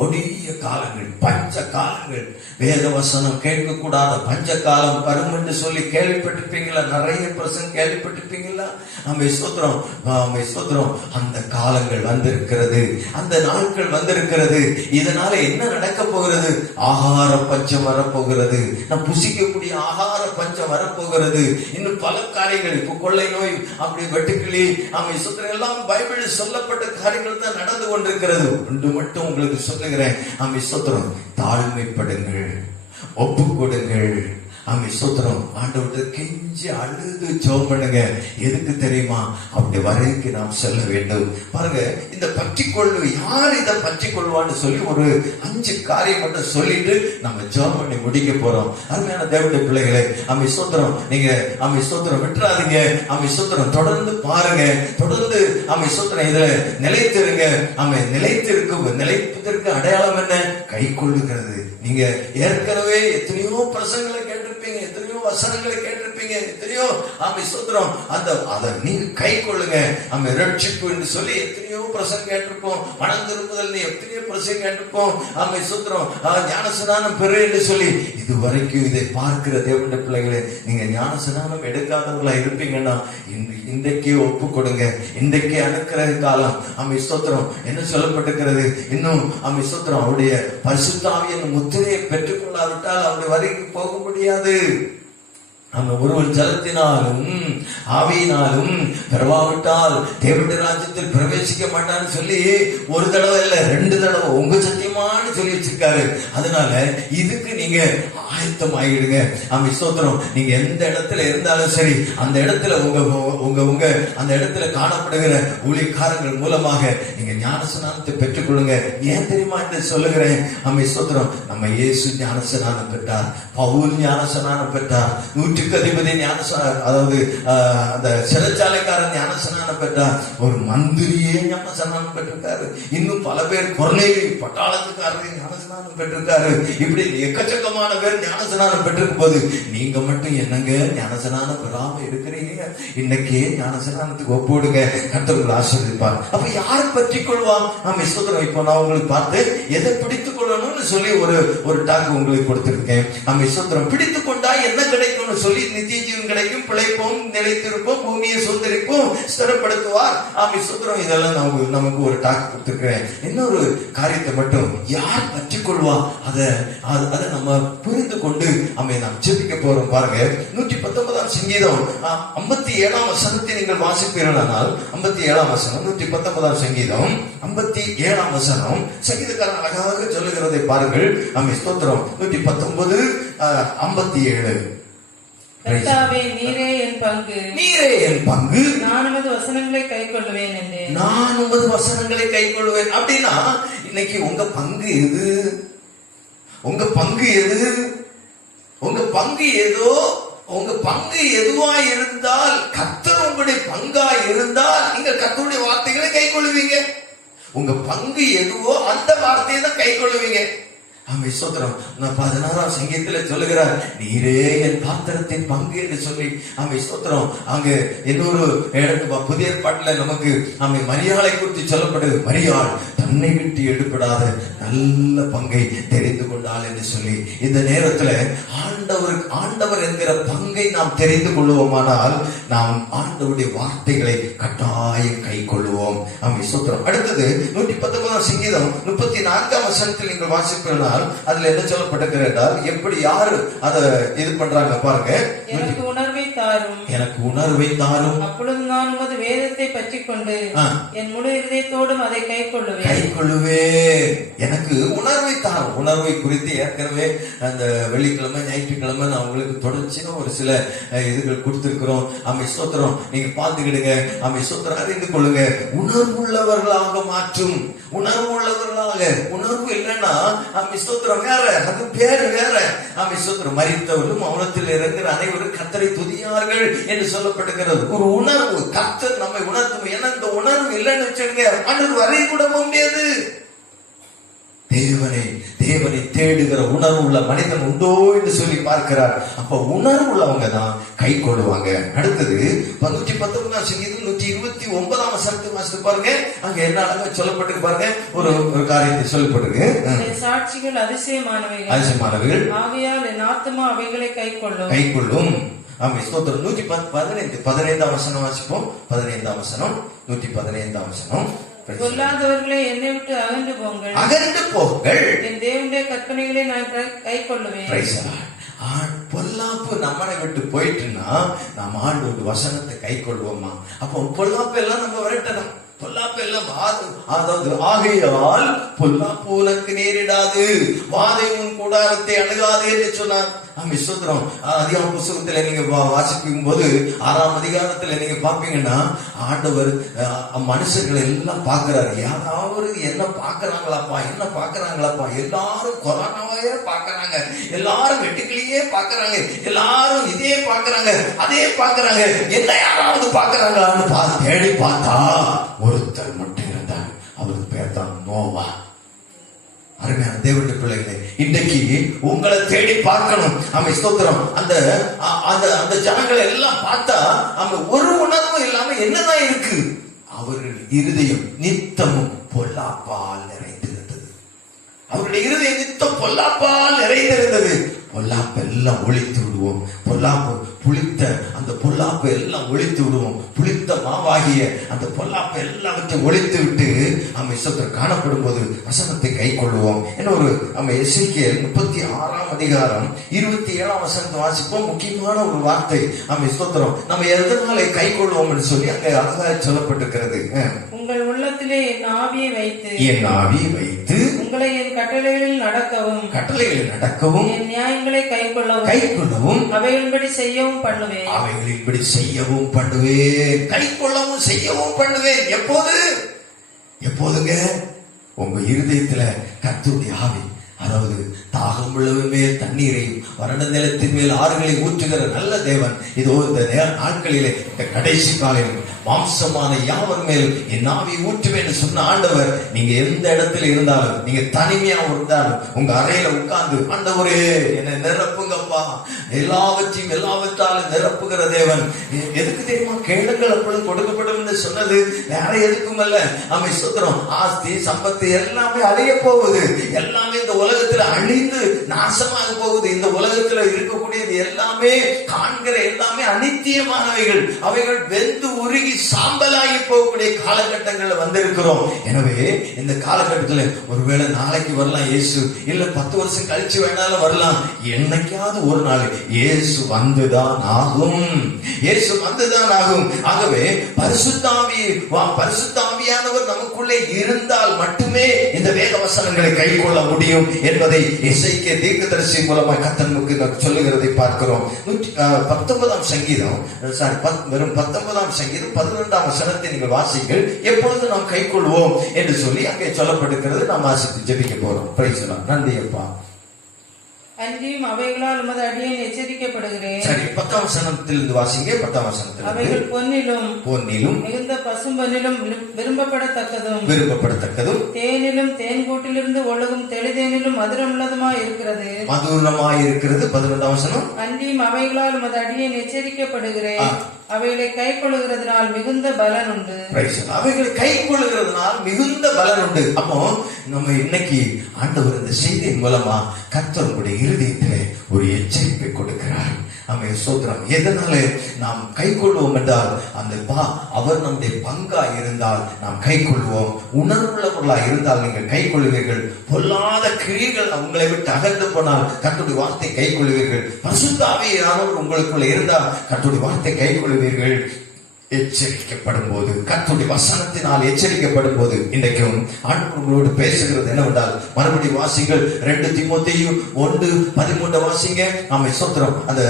கொடிய காலங்கள், பஞ்ச காலங்கள். வேத வசனம் கேட்கக்கூடாத பஞ்ச காலம் வரும் என்று சொல்லி கேள்விப்பட்டிருப்பீங்களா? நிறைய பிரசங்கம் கேள்விப்பட்டிருப்பீங்களா? ஆமென், ஸ்தோத்திரம், ஆமென், ஸ்தோத்திரம். அந்த காலங்கள் வந்திருக்கிறது, அந்த நாட்கள் வந்திருக்கிறது. இதனால என்ன நடக்க போகிறது? ஆகார பஞ்சம் வரப்போகிறது. நாம் புசிக்கக்கூடிய ஆகார பஞ்சம் வரப்போகிறது. இன்னும் பல காரியங்கள், இப்போ கொள்ளை நோய், அப்படி வெட்டுக்கிளி, ஆமென், ஸ்தோத்திரம், எல்லாம் பைபிளில் சொல்லப்பட்ட காரியங்கள் தான் நடந்து கொண்டிருக்கிறது. ஒன்று மட்டும் உங்களுக்கு சொல்லுகிறேன், ஆமென், ஸ்தோத்திரம். தாழ்மைப்படுங்கள், ஒப்பு கொடுங்கள். ஆமென், ஸ்தோத்திரம். ஆண்டவர்கிட்ட கெஞ்சி அழுது ஜெபம் பண்ணுங்க. எதுக்கு தெரியுமா? அப்படி வரைக்கும் நாம் செல்ல வேண்டும். பாருங்க, இந்த பற்றிக்கொள்ளு, யார் இதை பற்றி கொள்வான்னு சொல்லி ஒரு 5 காரியம் மட்டும் சொல்லிட்டு நம்ம ஜெபம் பண்ணி முடிக்க போறோம். அருமையான தேவனுடைய பிள்ளைகளே, ஆமென், ஸ்தோத்திரம். நீங்க ஆமென், ஸ்தோத்திரம் விட்டுறாதீங்க. ஆமென், ஸ்தோத்திரம். தொடர்ந்து பாருங்க, தொடர்ந்து ஆமென், ஸ்தோத்திரம் இதுல நிலைத்திருங்க. ஆமென், நிலைப்பதற்கு அடையாளம் என்ன? கை கொள்ளுகிறது. நீங்க ஏற்கனவே எத்தனையோ பிரசங்களை கேட்டிருப்பீங்க, எத்தனையோ வசனங்களை கேட்டிருப்பீங்க, எத்தனையோ ஆமென், ஸ்தோத்திரம். அதை நீங்க கை கொள்ளுங்க. ஆமென், ரட்சிப்பு என்று சொல்லி எத்தனையோ பிரசங்கம் கேட்டிருப்போம், மனம் திரும்புதல் எத்தனையோ பிரசங்கம் கேட்டிருப்போம். ஆமென், ஸ்தோத்திரம். ஞானஸ்நானம் பெறு என்று சொல்லி இது வரைக்கும் இதை பார்க்கிற தேவனுடைய பிள்ளைகளே, நீங்க ஞானஸ்நானம் எடுக்காதவங்களா இருப்பீங்கன்னா இன்றைக்கே ஒப்பு கொடுங்க. இன்றைக்கே அனுக்கிரக காலம். ஆமென், ஸ்தோத்திரம். என்ன சொல்லப்பட்டிருக்கிறது? இன்னும் ஆமென், ஸ்தோத்திரம், அவருடைய பரிசுத்த ஆவியின் முத்திரையை பெற்றுக் கொள்ளாவிட்டால் அவருடைய வரைக்கும் போக முடியாது. ஒருவன் ஜலத்தினாலும் ஆவியினாலும் பெறவாவிட்டால் தேவனுடைய ராஜ்யத்தில் பிரவேசிக்க மாட்டான்னு சொல்லி ஒரு தடவை இல்ல 2 தடவை உங்க சத்தியமானு சொல்லி வச்சிருக்காரு. அதனால இதுக்கு நீங்க ஆயத்தம் ஆகிடுங்க. ஆமென், ஸ்தோத்திரம். நீங்க எந்த இடத்துல இருந்தாலும் சரி, அந்த இடத்துல உங்க அந்த இடத்துல காணப்படுகிற ஊழியக்காரங்கள் மூலமாக நீங்க ஞானஸ்நானத்தை பெற்றுக்கொள்ளுங்க. ஏன் தெரியுமா என்று சொல்லுகிறேன்? ஆமென், ஸ்தோத்திரம். நம்ம இயேசு ஞானஸ்நானம் பெற்றார், பவுல் ஞானஸ்நானம் பெற்றார், 100க்கு அதிபதி ஞானஸ்நானம், அதாவது அந்த சிறைச்சாலைக்காரன் ஞானஸ்நானம் பெற்றார், ஒரு மந்திரியே ஞானஸ்நானம் பெற்றிருக்காரு, இன்னும் பல பேர் கொர்நேலி பட்டாளத்துக்காரர் ஞானஸ்நானம் பெற்றிருக்காரு. இப்படி எக்கச்சக்கமான பேர் ஞானஸ்நானம் பெற்றிருக்கும் போது நீங்க மட்டும் என்னங்க ஞானஸ்நானம் பெறாம இருக்கிறீங்க? இன்னைக்கே ஞானஸ்நானத்துக்கு ஒப்போடுங்க, கர்த்தர் உங்களை ஆசீர்வதிப்பார். அப்ப யார் பற்றி கொள்வான்? ஆமென், ஸ்தோத்திரம். இப்போ நான் உங்களுக்கு பார்த்து எதை பிடித்துக் கொள்ளணும்னு சொல்லி ஒரு டாக் உங்களுக்கு கொடுத்திருக்கேன். ஆமென், ஸ்தோத்திரம். பிடித்துக் கொண்டா என்ன கிடைக்கும்னு சொல்லி, நித்திய ஜீவன் கிடைக்கும், பிழைப்போம், நிலைத்திருப்போம், பூமியை சுதந்திரிப்போம், ஸ்திரப்படுத்துவார். ஆமென், ஸ்தோத்திரம். இதெல்லாம் நமக்கு ஒரு டாக் கொடுத்திருக்கிறேன். இன்னொரு காரியத்தை மட்டும், யார் பற்றி கொள்வா அதை நம்ம புரிந்து கொண்டு நாம் ஜெபிக்க போறோம். பாருங்க, 119ஆம் சங்கீதம் 57ஆம் வசனத்தை நீங்கள் வாசிப்பீர்களானால், 57ஆம் வசனம், 119ஆம் சங்கீதம் 57ஆம் வசனம், சங்கீதக்காரன் அழகாக சொல்லுகிறதை பாருங்கள். ஆமென், ஸ்தோத்திரம். 119 57. கர்த்தாவே, நீரே என் பங்கு, நீரே என் பங்கு, நான் உமது வசனங்களை கை கொள்வேன் என்றேன். நான் உமது வசனங்களை கை கொள்வேன். அப்படின்னா இன்னைக்கு உங்க பங்கு எது? உங்க பங்கு எது? உங்க பங்கு ஏதோ, உங்க பங்கு எதுவா இருந்தால், கர்த்தர் உங்களுடைய பங்கா இருந்தால் நீங்கள் கர்த்தருடைய வார்த்தைகளை கை கொள்வீங்க. உங்க பங்கு எதுவோ அந்த வார்த்தையை தான் கை கொள்வீங்க. ஆமென், ஸ்தோத்திரம். 16ஆம் சங்கீதத்துல சொல்லுகிறார், நீரே என் பாத்திரத்தின் பங்கு என்று சொல்லி. ஆமென், ஸ்தோத்திரம். அங்கு இன்னொரு இடத்து புதிய ஏற்பாட்டுல நமக்கு ஆமென் மரியாளை குறித்து சொல்லப்படுது. மரியாள் தன்னை விட்டு எடுப்படாத நல்ல பங்கை தெரிந்து கொண்டாள் என்று சொல்லி, இந்த நேரத்துல ஆண்டவர் என்கிற பங்கை நாம் தெரிந்து கொள்வோமானால் நாம் ஆண்டவருடைய வார்த்தைகளை கட்டாயம் கை கொள்வோம். ஆமென், ஸ்தோத்திரம். அடுத்தது 119ஆம் சங்கீதம் 34ஆம் வசனத்தில் நீங்கள் வாசிப்பீர்கள். அதுல என்ன சொல்லப்பட்டிருக்கிறது என்றால், எப்படி யாரு அதை இது பண்றாங்க பாருங்க. எனக்கு உணர்வை தாரும், எனக்கு உணர்வை தாரும். அப்பொழுது நான் உமது வேதத்தை பற்றி கொண்டு என் முழு இருதயத்தோடும் அதை கை கொள்ளுவேன். எனக்கு உணர்வை தாரும். உணர்வை குறித்து ஏற்கனவே அந்த வெள்ளிக்கிழமை ஞாயிற்றுக்கிழமை நான் உங்களுக்கு தொடர்ச்சியா ஒரு சில இதுகள் கொடுத்திருக்கிறோம். அம்மை ஸ்தோத்திரம், நீங்க பார்த்துக்கிடுங்க. அம்மை ஸ்தோத்திரம், அறிந்து கொள்ளுங்க. உணர்வுள்ளவர்களாக மாற்றும். உணர்வு உள்ளவர்களாக. உணர்வு இல்லைன்னா அம்மை ஸ்தோத்திரம் வேற, அது பேர் வேற. அம்மை ஸ்தோத்திரம், மரித்தவர்களும் மௌனத்தில் இருக்கிற அனைவரும் கர்த்தரை துதியார்கள் என்று சொல்லப்படுகிறது. ஒரு உணர்வு கர்த்தர் நம்மை உணர்த்தும். ஏன்னா இந்த உணர்வு இல்லைன்னு வச்சுங்க ஆண்டவர் வரை கூட முடியாது. தேவனை தேடுகிற உணர்வு உள்ள மனிதன் உண்டோ என்று சொல்லி பார்க்கிறார். அப்ப உணர்வு உள்ளவங்க தான் கை கொள்ளுவாங்க. அடுத்தது 119 சங்கீதம் 129 வசனத்தை வாசித்து பாருங்க. அங்க என்ன அழகா சொல்லப்பட்டு பாருங்க. ஒரு காரியத்தை சொல்லப்பட்டிருக்கு. சாட்சிகள் அதிசயமானவைகள், ஆகையால் என் ஆத்துமா அவைகளை கை கொள்ளும். ஆமா, ஸ்தோத்திரம். 115 வசனம் வாசிப்போம். 15 வசனம், 115 வசனம். பொல்லாதவர்களே என்னை விட்டு அகன்று போங்கள், என் தேவனுடைய கற்பனைகளை நான் கை கொள்ளுவேன். பொல்லாப்பு நம்மளை விட்டு போயிட்டுன்னா நம்ம ஆண்டோட வசனத்தை கை கொள்வோமா? அப்போ பொல்லாப்பு எல்லாம் நம்ம விரட்டணும். பொல்லாப்பு எல்லாம் அதாவது ஆகையால் பொல்லாப்பு உனக்கு நேரிடாது, வாதை உன் கூடாரத்தை அணுகாது என்று சொன்னார். ஸ்தோத்திரம். அதிகார புத்தகத்துல நீங்க வாசிக்கும் போது 6ஆம் அதிகாரத்துல நீங்க பாப்பீங்கன்னா ஆண்டவர் மனுஷர்களை எல்லாம் பாக்குறாரு. யாராவது என்ன பாக்குறாங்களாப்பா, எல்லாரும் கொரோனாவே பாக்குறாங்க, எல்லாரும் வெட்டுக்கிளியே பாக்குறாங்க, எல்லாரும் இதே பாக்குறாங்க, அதே பாக்குறாங்க, என்ன யாராவது பாக்குறாங்களான்னு தேடி பார்த்தா ஒருத்தர் மட்டும் இருந்தார். அவருக்கு பேர் தான் நோவா. அருமையான தேவனுடைய பிள்ளைகளே, இன்றைக்கு உங்களை தேடி பார்க்கணும். ஆமா, ஸ்தோத்திரம். அந்த ஜனங்களை எல்லாம் பார்த்தா அவங்க ஒரு உணர்வும் இல்லாம என்னதான் இருக்கு? அவர்கள் இருதயம் நித்தமும் பொல்லாப்பால் நிறைந்திருந்தது. அவருடைய இருதயம் நித்தம் பொல்லாப்பால் நிறைந்திருந்தது. பொல்லாப்பு எல்லாம் ஒழித்து விடுவோம். பொல்லாப்பு புளித்த அந்த பொல்லாப்பு எல்லாம் ஒழித்து விடுவோம். புளித்த மாவாகிய அந்த பொல்லாப்பு எல்லாவற்றையும் ஒழித்து விட்டு நம்ம இசத்தில் காணப்படும் போது வசனத்தை கை கொள்ளுவோம். என்ன ஒரு நம்ம எசேக்கியேல் 36ஆம் அதிகாரம் 27ஆம் வசனத்தை வாசிப்போம். முக்கியமான ஒரு வார்த்தை. நம்ம ஸ்தோத்திரம், நம்ம எதனால கை கொள்வோம் என்று சொல்லி அங்கே அழகாக சொல்லப்பட்டிருக்கிறது. உங்கள் உள்ளத்திலே என் ஆவியை வைத்து உங்களை என் கட்டளைகளில் நடக்கவும் என் நியாயங்களை கை கொள்ளவும் அவைகளின்படி செய்யவும் பண்ணுவேன். கை கொள்ளவும் செய்யவும் பண்ணுவேன். எப்போதுங்க உங்க இருதயத்துல கர்த்தருடைய ஆவி, அதாவது தாகம் உள்ளவன் மேல் தண்ணீரையும் வறண்ட நிலத்தின் மேல் ஆறுகளை ஊற்றுகிற நல்ல தேவன் இதோ இந்த நாட்களிலே, இந்த கடைசி காலையில் மாம்சமான யாவர் மேல் என் ஆவி ஊற்றுவேன் சொன்ன ஆண்டவர், நீங்க எந்த இடத்துல இருந்தாலும், நீங்க தனிமையா இருந்தாலும் உங்க அறையில உட்கார்ந்து ஆண்டவரே என்னை நிரப்புங்கப்பா, எல்லாவற்றாலும் நிரப்புகிற தேவன். எதுக்கு தெரியுமா? கேளுங்கள் அப்பொழுது கொடுக்கப்படும் என்று சொன்னது வேற எதுக்கும் அல்ல. அமை சுத்திரம், ஆஸ்தி சம்பத்து எல்லாமே அழிய போகுது. எல்லாமே இந்த உலகத்துல அழிந்து நாசமாக போகுது. இந்த உலகத்துல இருக்கக்கூடியது எல்லாமே, காண்கிற எல்லாமே அநித்தியமானவைகள். அவைகள் வெந்து உருகி சாம்பலாகி போகக்கூடிய காலகட்டங்கள்ல வந்திருக்கிறோம். எனவே இந்த காலகட்டத்துல ஒருவேளை நாளைக்கு வரலாம் இயேசு, இல்ல 10 வருஷம் கழிச்சு வேணாலும் வரலாம். என்னைக்காவது ஒரு நாள் இயேசு வந்துதான் ஆகும். ஆகவே பரிசுத்தாவியானவர் நமக்குள்ளே இருந்தால் மட்டுமே இந்த வேத வசனங்களை கை கொள்ள முடியும் என்பதை எசேக்கியேல் தீர்க்கதரிசி மூலமாக கர்த்தர் நமக்கு சொல்லுகிறதை பார்க்கிறோம். 19ஆம் சங்கீதம் வெறும் 19ஆம் சங்கீதம் 12ஆம் வசனத்தை நீங்கள் வாசிங்கள். எப்பொழுது நாம் கை கொள்வோம் என்று சொல்லி அங்கே சொல்லப்படுகிறது. நாம் வாசித்து ஜெபிக்க போறோம். Praise the Lord. நன்றி அப்பா. அன்றியும் அவைகளால் உமது அடியேன் எச்சரிக்கப்படுகிறேன். சரி, 10ஆம் வசனத்திலிருந்து வாசிங்க. 10ஆம் வசனத்தில் அவைகள் பொன்னிலும் மிகுந்த பசும்பொன்னிலும் விரும்பப்படத்தக்கதும் தேனிலும் தேன்கூட்டிலிருந்து ஒழுகும் தெளிதேனிலும் மதுரமுள்ளதுமாய் இருக்கிறது. 11ஆம் வசனம். அன்றியும் அவைகளால் உமது அடியேன் எச்சரிக்கப்படுகிறேன். அவைகளை கை கொள்ளுகிறதுனால் மிகுந்த பலன் உண்டு. அவைகளை கை கொள்ளுகிறதுனால் மிகுந்த பலன் உண்டு. அப்போ நம்ம இன்னைக்கு ஆண்டவர் இந்த செய்தியின் மூலமா கர்த்தருடைய இருதயத்திலே ஒரு எச்சரிப்பை கொடுக்கிறார். ஆமே ஸ்தோத்திரம். எதனால நாம் கை கொள்வோம் என்றால் அவர் நம்முடைய பங்கா இருந்தால் நாம் கை கொள்வோம். உணர்வுள்ளவர்களா இருந்தால் நீங்கள் கை கொள்வீர்கள். பொல்லாத கிழிகள் உங்களை விட்டு அகன்று போனால் கர்த்தருடைய வார்த்தை கை கொள்வீர்கள். பரிசுத்த ஆவியானவர் உங்களுக்குள்ள இருந்தால் கர்த்தருடைய வார்த்தை கை கொள்வீர்கள். எச்சரிக்கப்படும் போது, கர்த்தருடைய வசனத்தினால் எச்சரிக்கப்படும் போது, இன்றைக்கும் ஆண்டவர்களோடு பேசுகிறது என்னவென்றால், மறுபடி வாசிங்கள் 2 தீமோத்தேயு 1:13 வாசிங்க. நாம ஸ்தோத்திரம். அந்த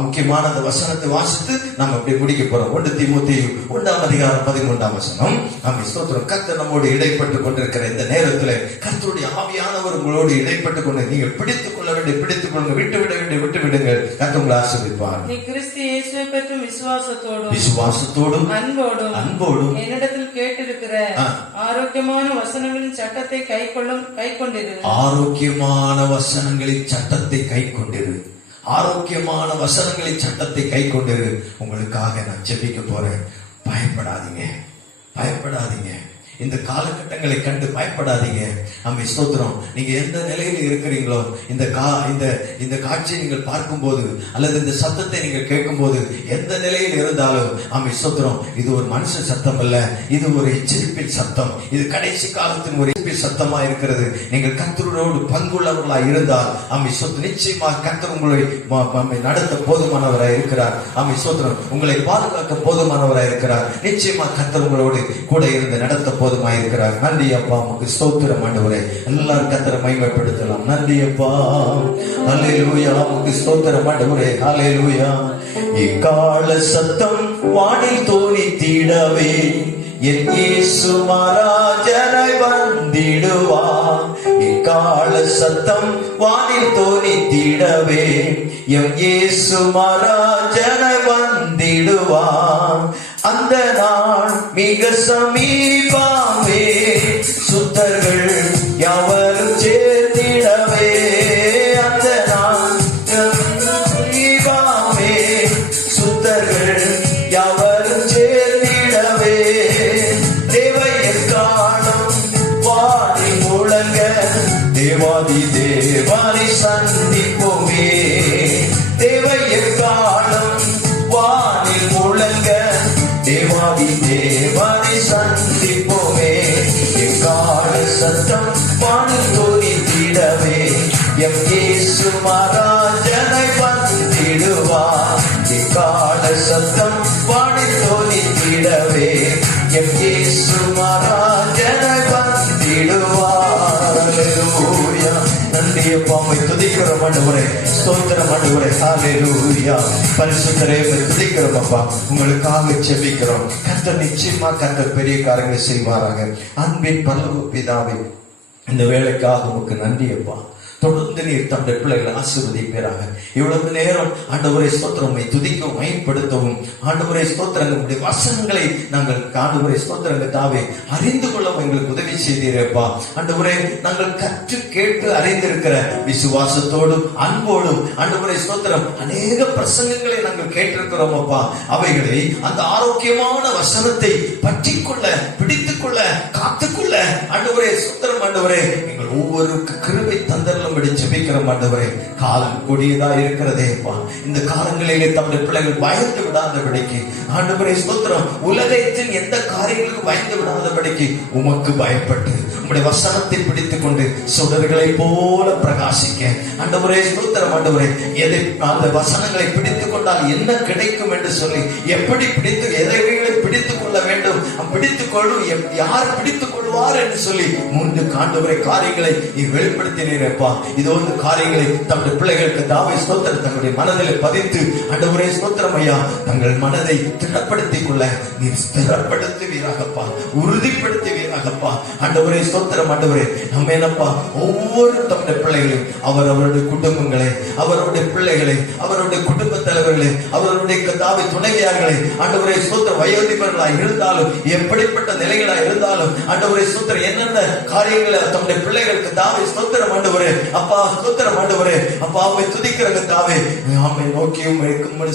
முக்கியமான அந்த வசனத்தை வாசித்து நம்ம அப்படி முடிக்க போறோம். 1 தீமோத்தேயு 1:13 நாம ஸ்தோத்திரம். கர்த்தர் நம்மோடு இடைப்பட்டு கொண்டிருக்கிற இந்த நேரத்தில் கர்த்தருடைய ஆவியானவர் உங்களோடு இடைப்பட்டு கொண்டு நீங்கள் பிடித்துக் கொள்ள வேண்டிய பிடித்துக் கொள்ளுங்க, விட்டு விட வேண்டிய விட்டு விடுங்கள். கர்த்தர் உங்களை ஆசீர்வதிப்பார். நீ கிறிஸ்து இயேசுவை பற்றும் விசுவாசத்தோடும் அன்போடும் என்னிடத்தில் கேட்டிருக்கிற ஆரோக்கியமான வசனங்களின் சட்டத்தை கை கொண்டிரு. ஆரோக்கியமான வசனங்களின் சட்டத்தை கை கொண்டிரு. ஆரோக்கியமான வசனங்களின் சட்டத்தை கை கொண்டிரு. உங்களுக்காக நான் ஜெபிக்க போறேன். பயப்படாதீங்க, பயப்படாதீங்க. இந்த காலகட்டங்களை கண்டு பயப்படாதீங்க. நம்ம ஸ்தோத்திரம். நீங்க எந்த நிலையில் இருக்கிறீங்களோ, இந்த காட்சியை நீங்கள் பார்க்கும் போது அல்லது இந்த சத்தத்தை நீங்கள் கேட்கும் போது, எந்த நிலையில் இருந்தாலும் நம்ம ஸ்தோத்திரம். இது ஒரு மனுஷ சத்தம் அல்ல, இது ஒரு எச்சரிப்பின் சத்தம். இது கடைசி காலத்தின் ஒரு எச்சரிப்பின் சத்தமா இருக்கிறது. நீங்கள் கர்த்தரோடு பங்குள்ளவர்களா இருந்தால் நம்ம ஸ்தோத்திரம், நிச்சயமாக கர்த்தர் உங்களை நடத்த போதுமானவராய் இருக்கிறார். நம்ம ஸ்தோத்திரம். உங்களை பாதுகாக்க போதுமானவராய் இருக்கிறார். நிச்சயமாக கர்த்தர் உங்களோடு கூட இருந்து நடத்த போதுமாயிருக்கிறார். நன்றி அப்பா, உமக்கு ஸ்தோத்திரம் ஆண்டவரே. எல்லாரும் கர்த்தரை மகிமைப்படுத்தலாம். நன்றி அப்பா. அல்லேலூயா. உமக்கு ஸ்தோத்திரம் ஆண்டவரே. அல்லேலூயா. எக்கால சத்தம் வானில் தோனித்திடவே என் இயேசு மகாராஜனாய் வந்திடுவார். எக்கால சத்தம் வானில் தோனித்திடவே என் இயேசு மகாராஜனாய் வந்திடுவார். அந்த நாள் மிக சமீபமே, சுத்தர்கள் யாவரும் சேர்ந்திடவே. அந்த நாள் சமீபமே, சுத்தர்கள் யாவரும் சேர்ந்திடவே. தேவையர் காலம் வாடி முழங்க, தேவாதி தேவானை சந்திப்போமே. தேவையர் காலம் வாடி முழங்க, தேவாதி தேவானை சந்திப்போமே. எக்கால சத்தம் வானில் தோனித்திடவே எம் இயேசு மகாராஜனாய் வந்திடுவார். எக்கால சத்தம் வானில் தோனித்திடவே எம் இயேசு மகாராஜனாய் வந்திடுவார். அல்லேலூயா. நன்றி அப்பா, உம்மை துதிக்கிறோம் ஆண்டவரே. ஸ்தோத்திரம் ஆண்டவரே. ஹல்லேலூயா. பரிசுத்தரே, துதிக்கிறோம் அப்பா. உங்களுக்காக ஜெபிக்கிறோம். கர்த்தர் நிச்சயமா கர்த்தர் பெரிய காரியங்களை செய்வாராக. அன்பின் பரலோக பிதாவே, இந்த வேலைக்காக உமக்கு நன்றி அப்பா. தொடர்ந்து நீர் தம்முடைய பிள்ளைகளை ஆசீர்வதிப்பீராக. இவ்வளவு நேரம் ஆண்டவரே ஸ்தோத்திரம், உம்மை துதிக்கவும் மகிமைப்படுத்தவும் ஆண்டவரே ஸ்தோத்திரம், உம்முடைய வசனங்களை நாங்கள் ஆண்டவரே ஸ்தோத்திரங்க தாவே அறிந்து கொள்ளவும் எங்களுக்கு உதவி செய்தீரப்பா. ஆண்டவரே, நாங்கள் கற்று கேட்டு அறிந்திருக்கிற விசுவாசத்தோடும் அன்போடும் ஆண்டவரே ஸ்தோத்திரம் அநேக பிரசங்கங்களை நாங்கள் கேட்டிருக்கிறோம் அப்பா. அவைகளை அந்த ஆரோக்கியமான வசனத்தை பற்றிக்கொள்ள, பிடித்துக்கொள்ள, காத்துக்கொள்ள ஆண்டவரே ஸ்தோத்திரம் ஆண்டவரே எங்கள் ஒவ்வொரு கிருபை தந்தரலும் ஜெபிக்கிறோம் ஆண்டவரே. காலம் கொடியதா இருக்கிறதே அப்பா. இந்த காலங்களிலே தம்முடைய பிள்ளைகள் பயந்து விடாதபடிக்கு ஆண்டவரே ஸ்தோத்திரம், உலகத்தின் எந்த காரியங்களுக்கும் பயந்து விடாதபடிக்கு உமக்கு பயப்பட்டு உம்முடைய வசனத்தை பிடித்துக் கொண்டு சுடர்களை போல பிரகாசிக்க ஆண்டவரே ஸ்தோத்திரம் ஆண்டவரே. எதை அந்த வசனங்களை பிடித்துக் கொண்டால் என்ன கிடைக்கும் என்று சொல்லி, எப்படி எதைகளை பிடித்துக் கொள்ள வேண்டும், பிடித்துக் கொள்ளும் யார் பிடித்துக் கொள்வார் என்று சொல்லி 3 ஆண்டவரே காரியங்களை நீ வெளிப்படுத்தினீரப்பா. இதோ இந்த காரியங்களை தம்முடைய பிள்ளைகளுக்கு தாவே ஸ்தோத்திரம் தங்களுடைய மனதில் பதித்து ஆண்டவரே ஸ்தோத்திரம் ஐயா, தங்கள் மனதை திடப்படுத்திக் கொள்ள நீ ஸ்திரப்படுத்துவீராகப்பா, உறுதிப்படுத்துவீராகப்பா. ஆண்டவரே ஸ்தோத்திரம் ஆண்டவரே. நம்ம என்னப்பா, ஒவ்வொரு தம்முடைய பிள்ளைகளையும் அவருடைய குடும்பங்களை, அவருடைய பிள்ளைகளை, அவருடைய குடும்ப தலைவர்களை, அவருடைய தாவை துணைவியார்களை ஆண்டவரே ஸ்தோத்திரம் வயோதிபர்களாய் இருந்தாலும், எப்படிப்பட்ட நிலைகளாய் இருந்தாலும் ஆண்டவரே ஸ்தோத்திரம் என்னென்ன காரியங்களை தம்முடைய பிள்ளைகளுக்கு தாவை ஸ்தோத்திரம் ஆண்டவரே அப்பா, ஸ்தோத்திரம் ஆண்டவரே அப்பா. அவை துதிக்கிறாங்க தாவே, ஆமை நோக்கியும்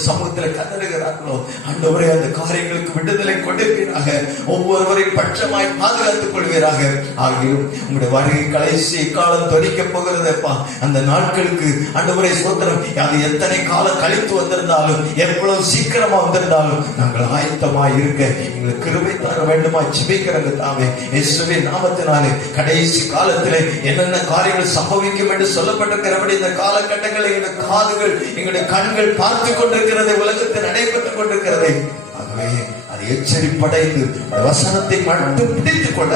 சமூகத்தில் கதறுகிறார்களோ ஆண்டவரே, அந்த காரியங்களுக்கு விடுதலை கொடுப்பீராக. ஒவ்வொருவரை பட்சமாய் பாதுகாத்து பாதுகாத்துக் கொள்வீராக. ஆகியும் உங்களுடைய வருகை கடைசி காலம் தொனிக்க போகிறதப்பா. அந்த நாட்களுக்கு ஆண்டவரே ஸ்தோத்திரம். அது எத்தனை காலம் கழித்து வந்திருந்தாலும், எவ்வளவு சீக்கிரமா வந்திருந்தாலும் நாங்கள் ஆயத்தமாய் இருக்க எங்களுக்கு கிருபை தர வேண்டுமா ஜெபிக்கிறங்க தாவே. இயேசுவின் நாமத்தினாலே கடைசி காலத்திலே என்னென்ன காரியங்கள் சம்பவிக்கும் என்று சொல்லப்பட்டிருக்கிறபடி இந்த காலகட்டங்களை எங்களுடைய காதுகள் எங்களுடைய கண்கள் பார்த்து கொண்டிருக்கிறது, உலகத்தில் நடைபெற்றுக் கொண்டிருக்கிறது. ஆகவே அதை எச்சரிப்படைந்து வசனத்தை மட்டும் பிடித்துக் கொள்ள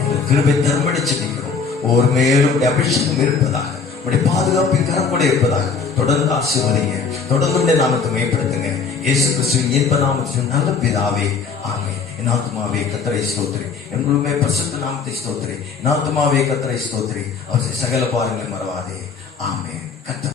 எங்களுக்கு கிருபை தரும்படி ஜெபிக்கிறோம். ஒவ்வொரு மேலும் அபிஷேகம் இருப்பதாக, உடைய பாதுகாப்பின் கரம் கூட இருப்பதாக தொடர்ந்து ஆசீர்வதிங்க. தொடர்ந்து நாமத்தை மேம்படுத்துங்க. இயேசு கிறிஸ்துவின் இன்ப நாமத்தின் நல்ல பிதாவே, ஆமென். என் ஆத்துமாவே கர்த்தரை ஸ்தோத்திரி, என் முழுமே பரிசுத்த நாமத்தை ஸ்தோத்திரி. என் ஆத்துமாவே கர்த்தரை ஸ்தோத்திரி, அவர் சகல பாரங்களை மறவாதே. ஆமென். கர்த்தர்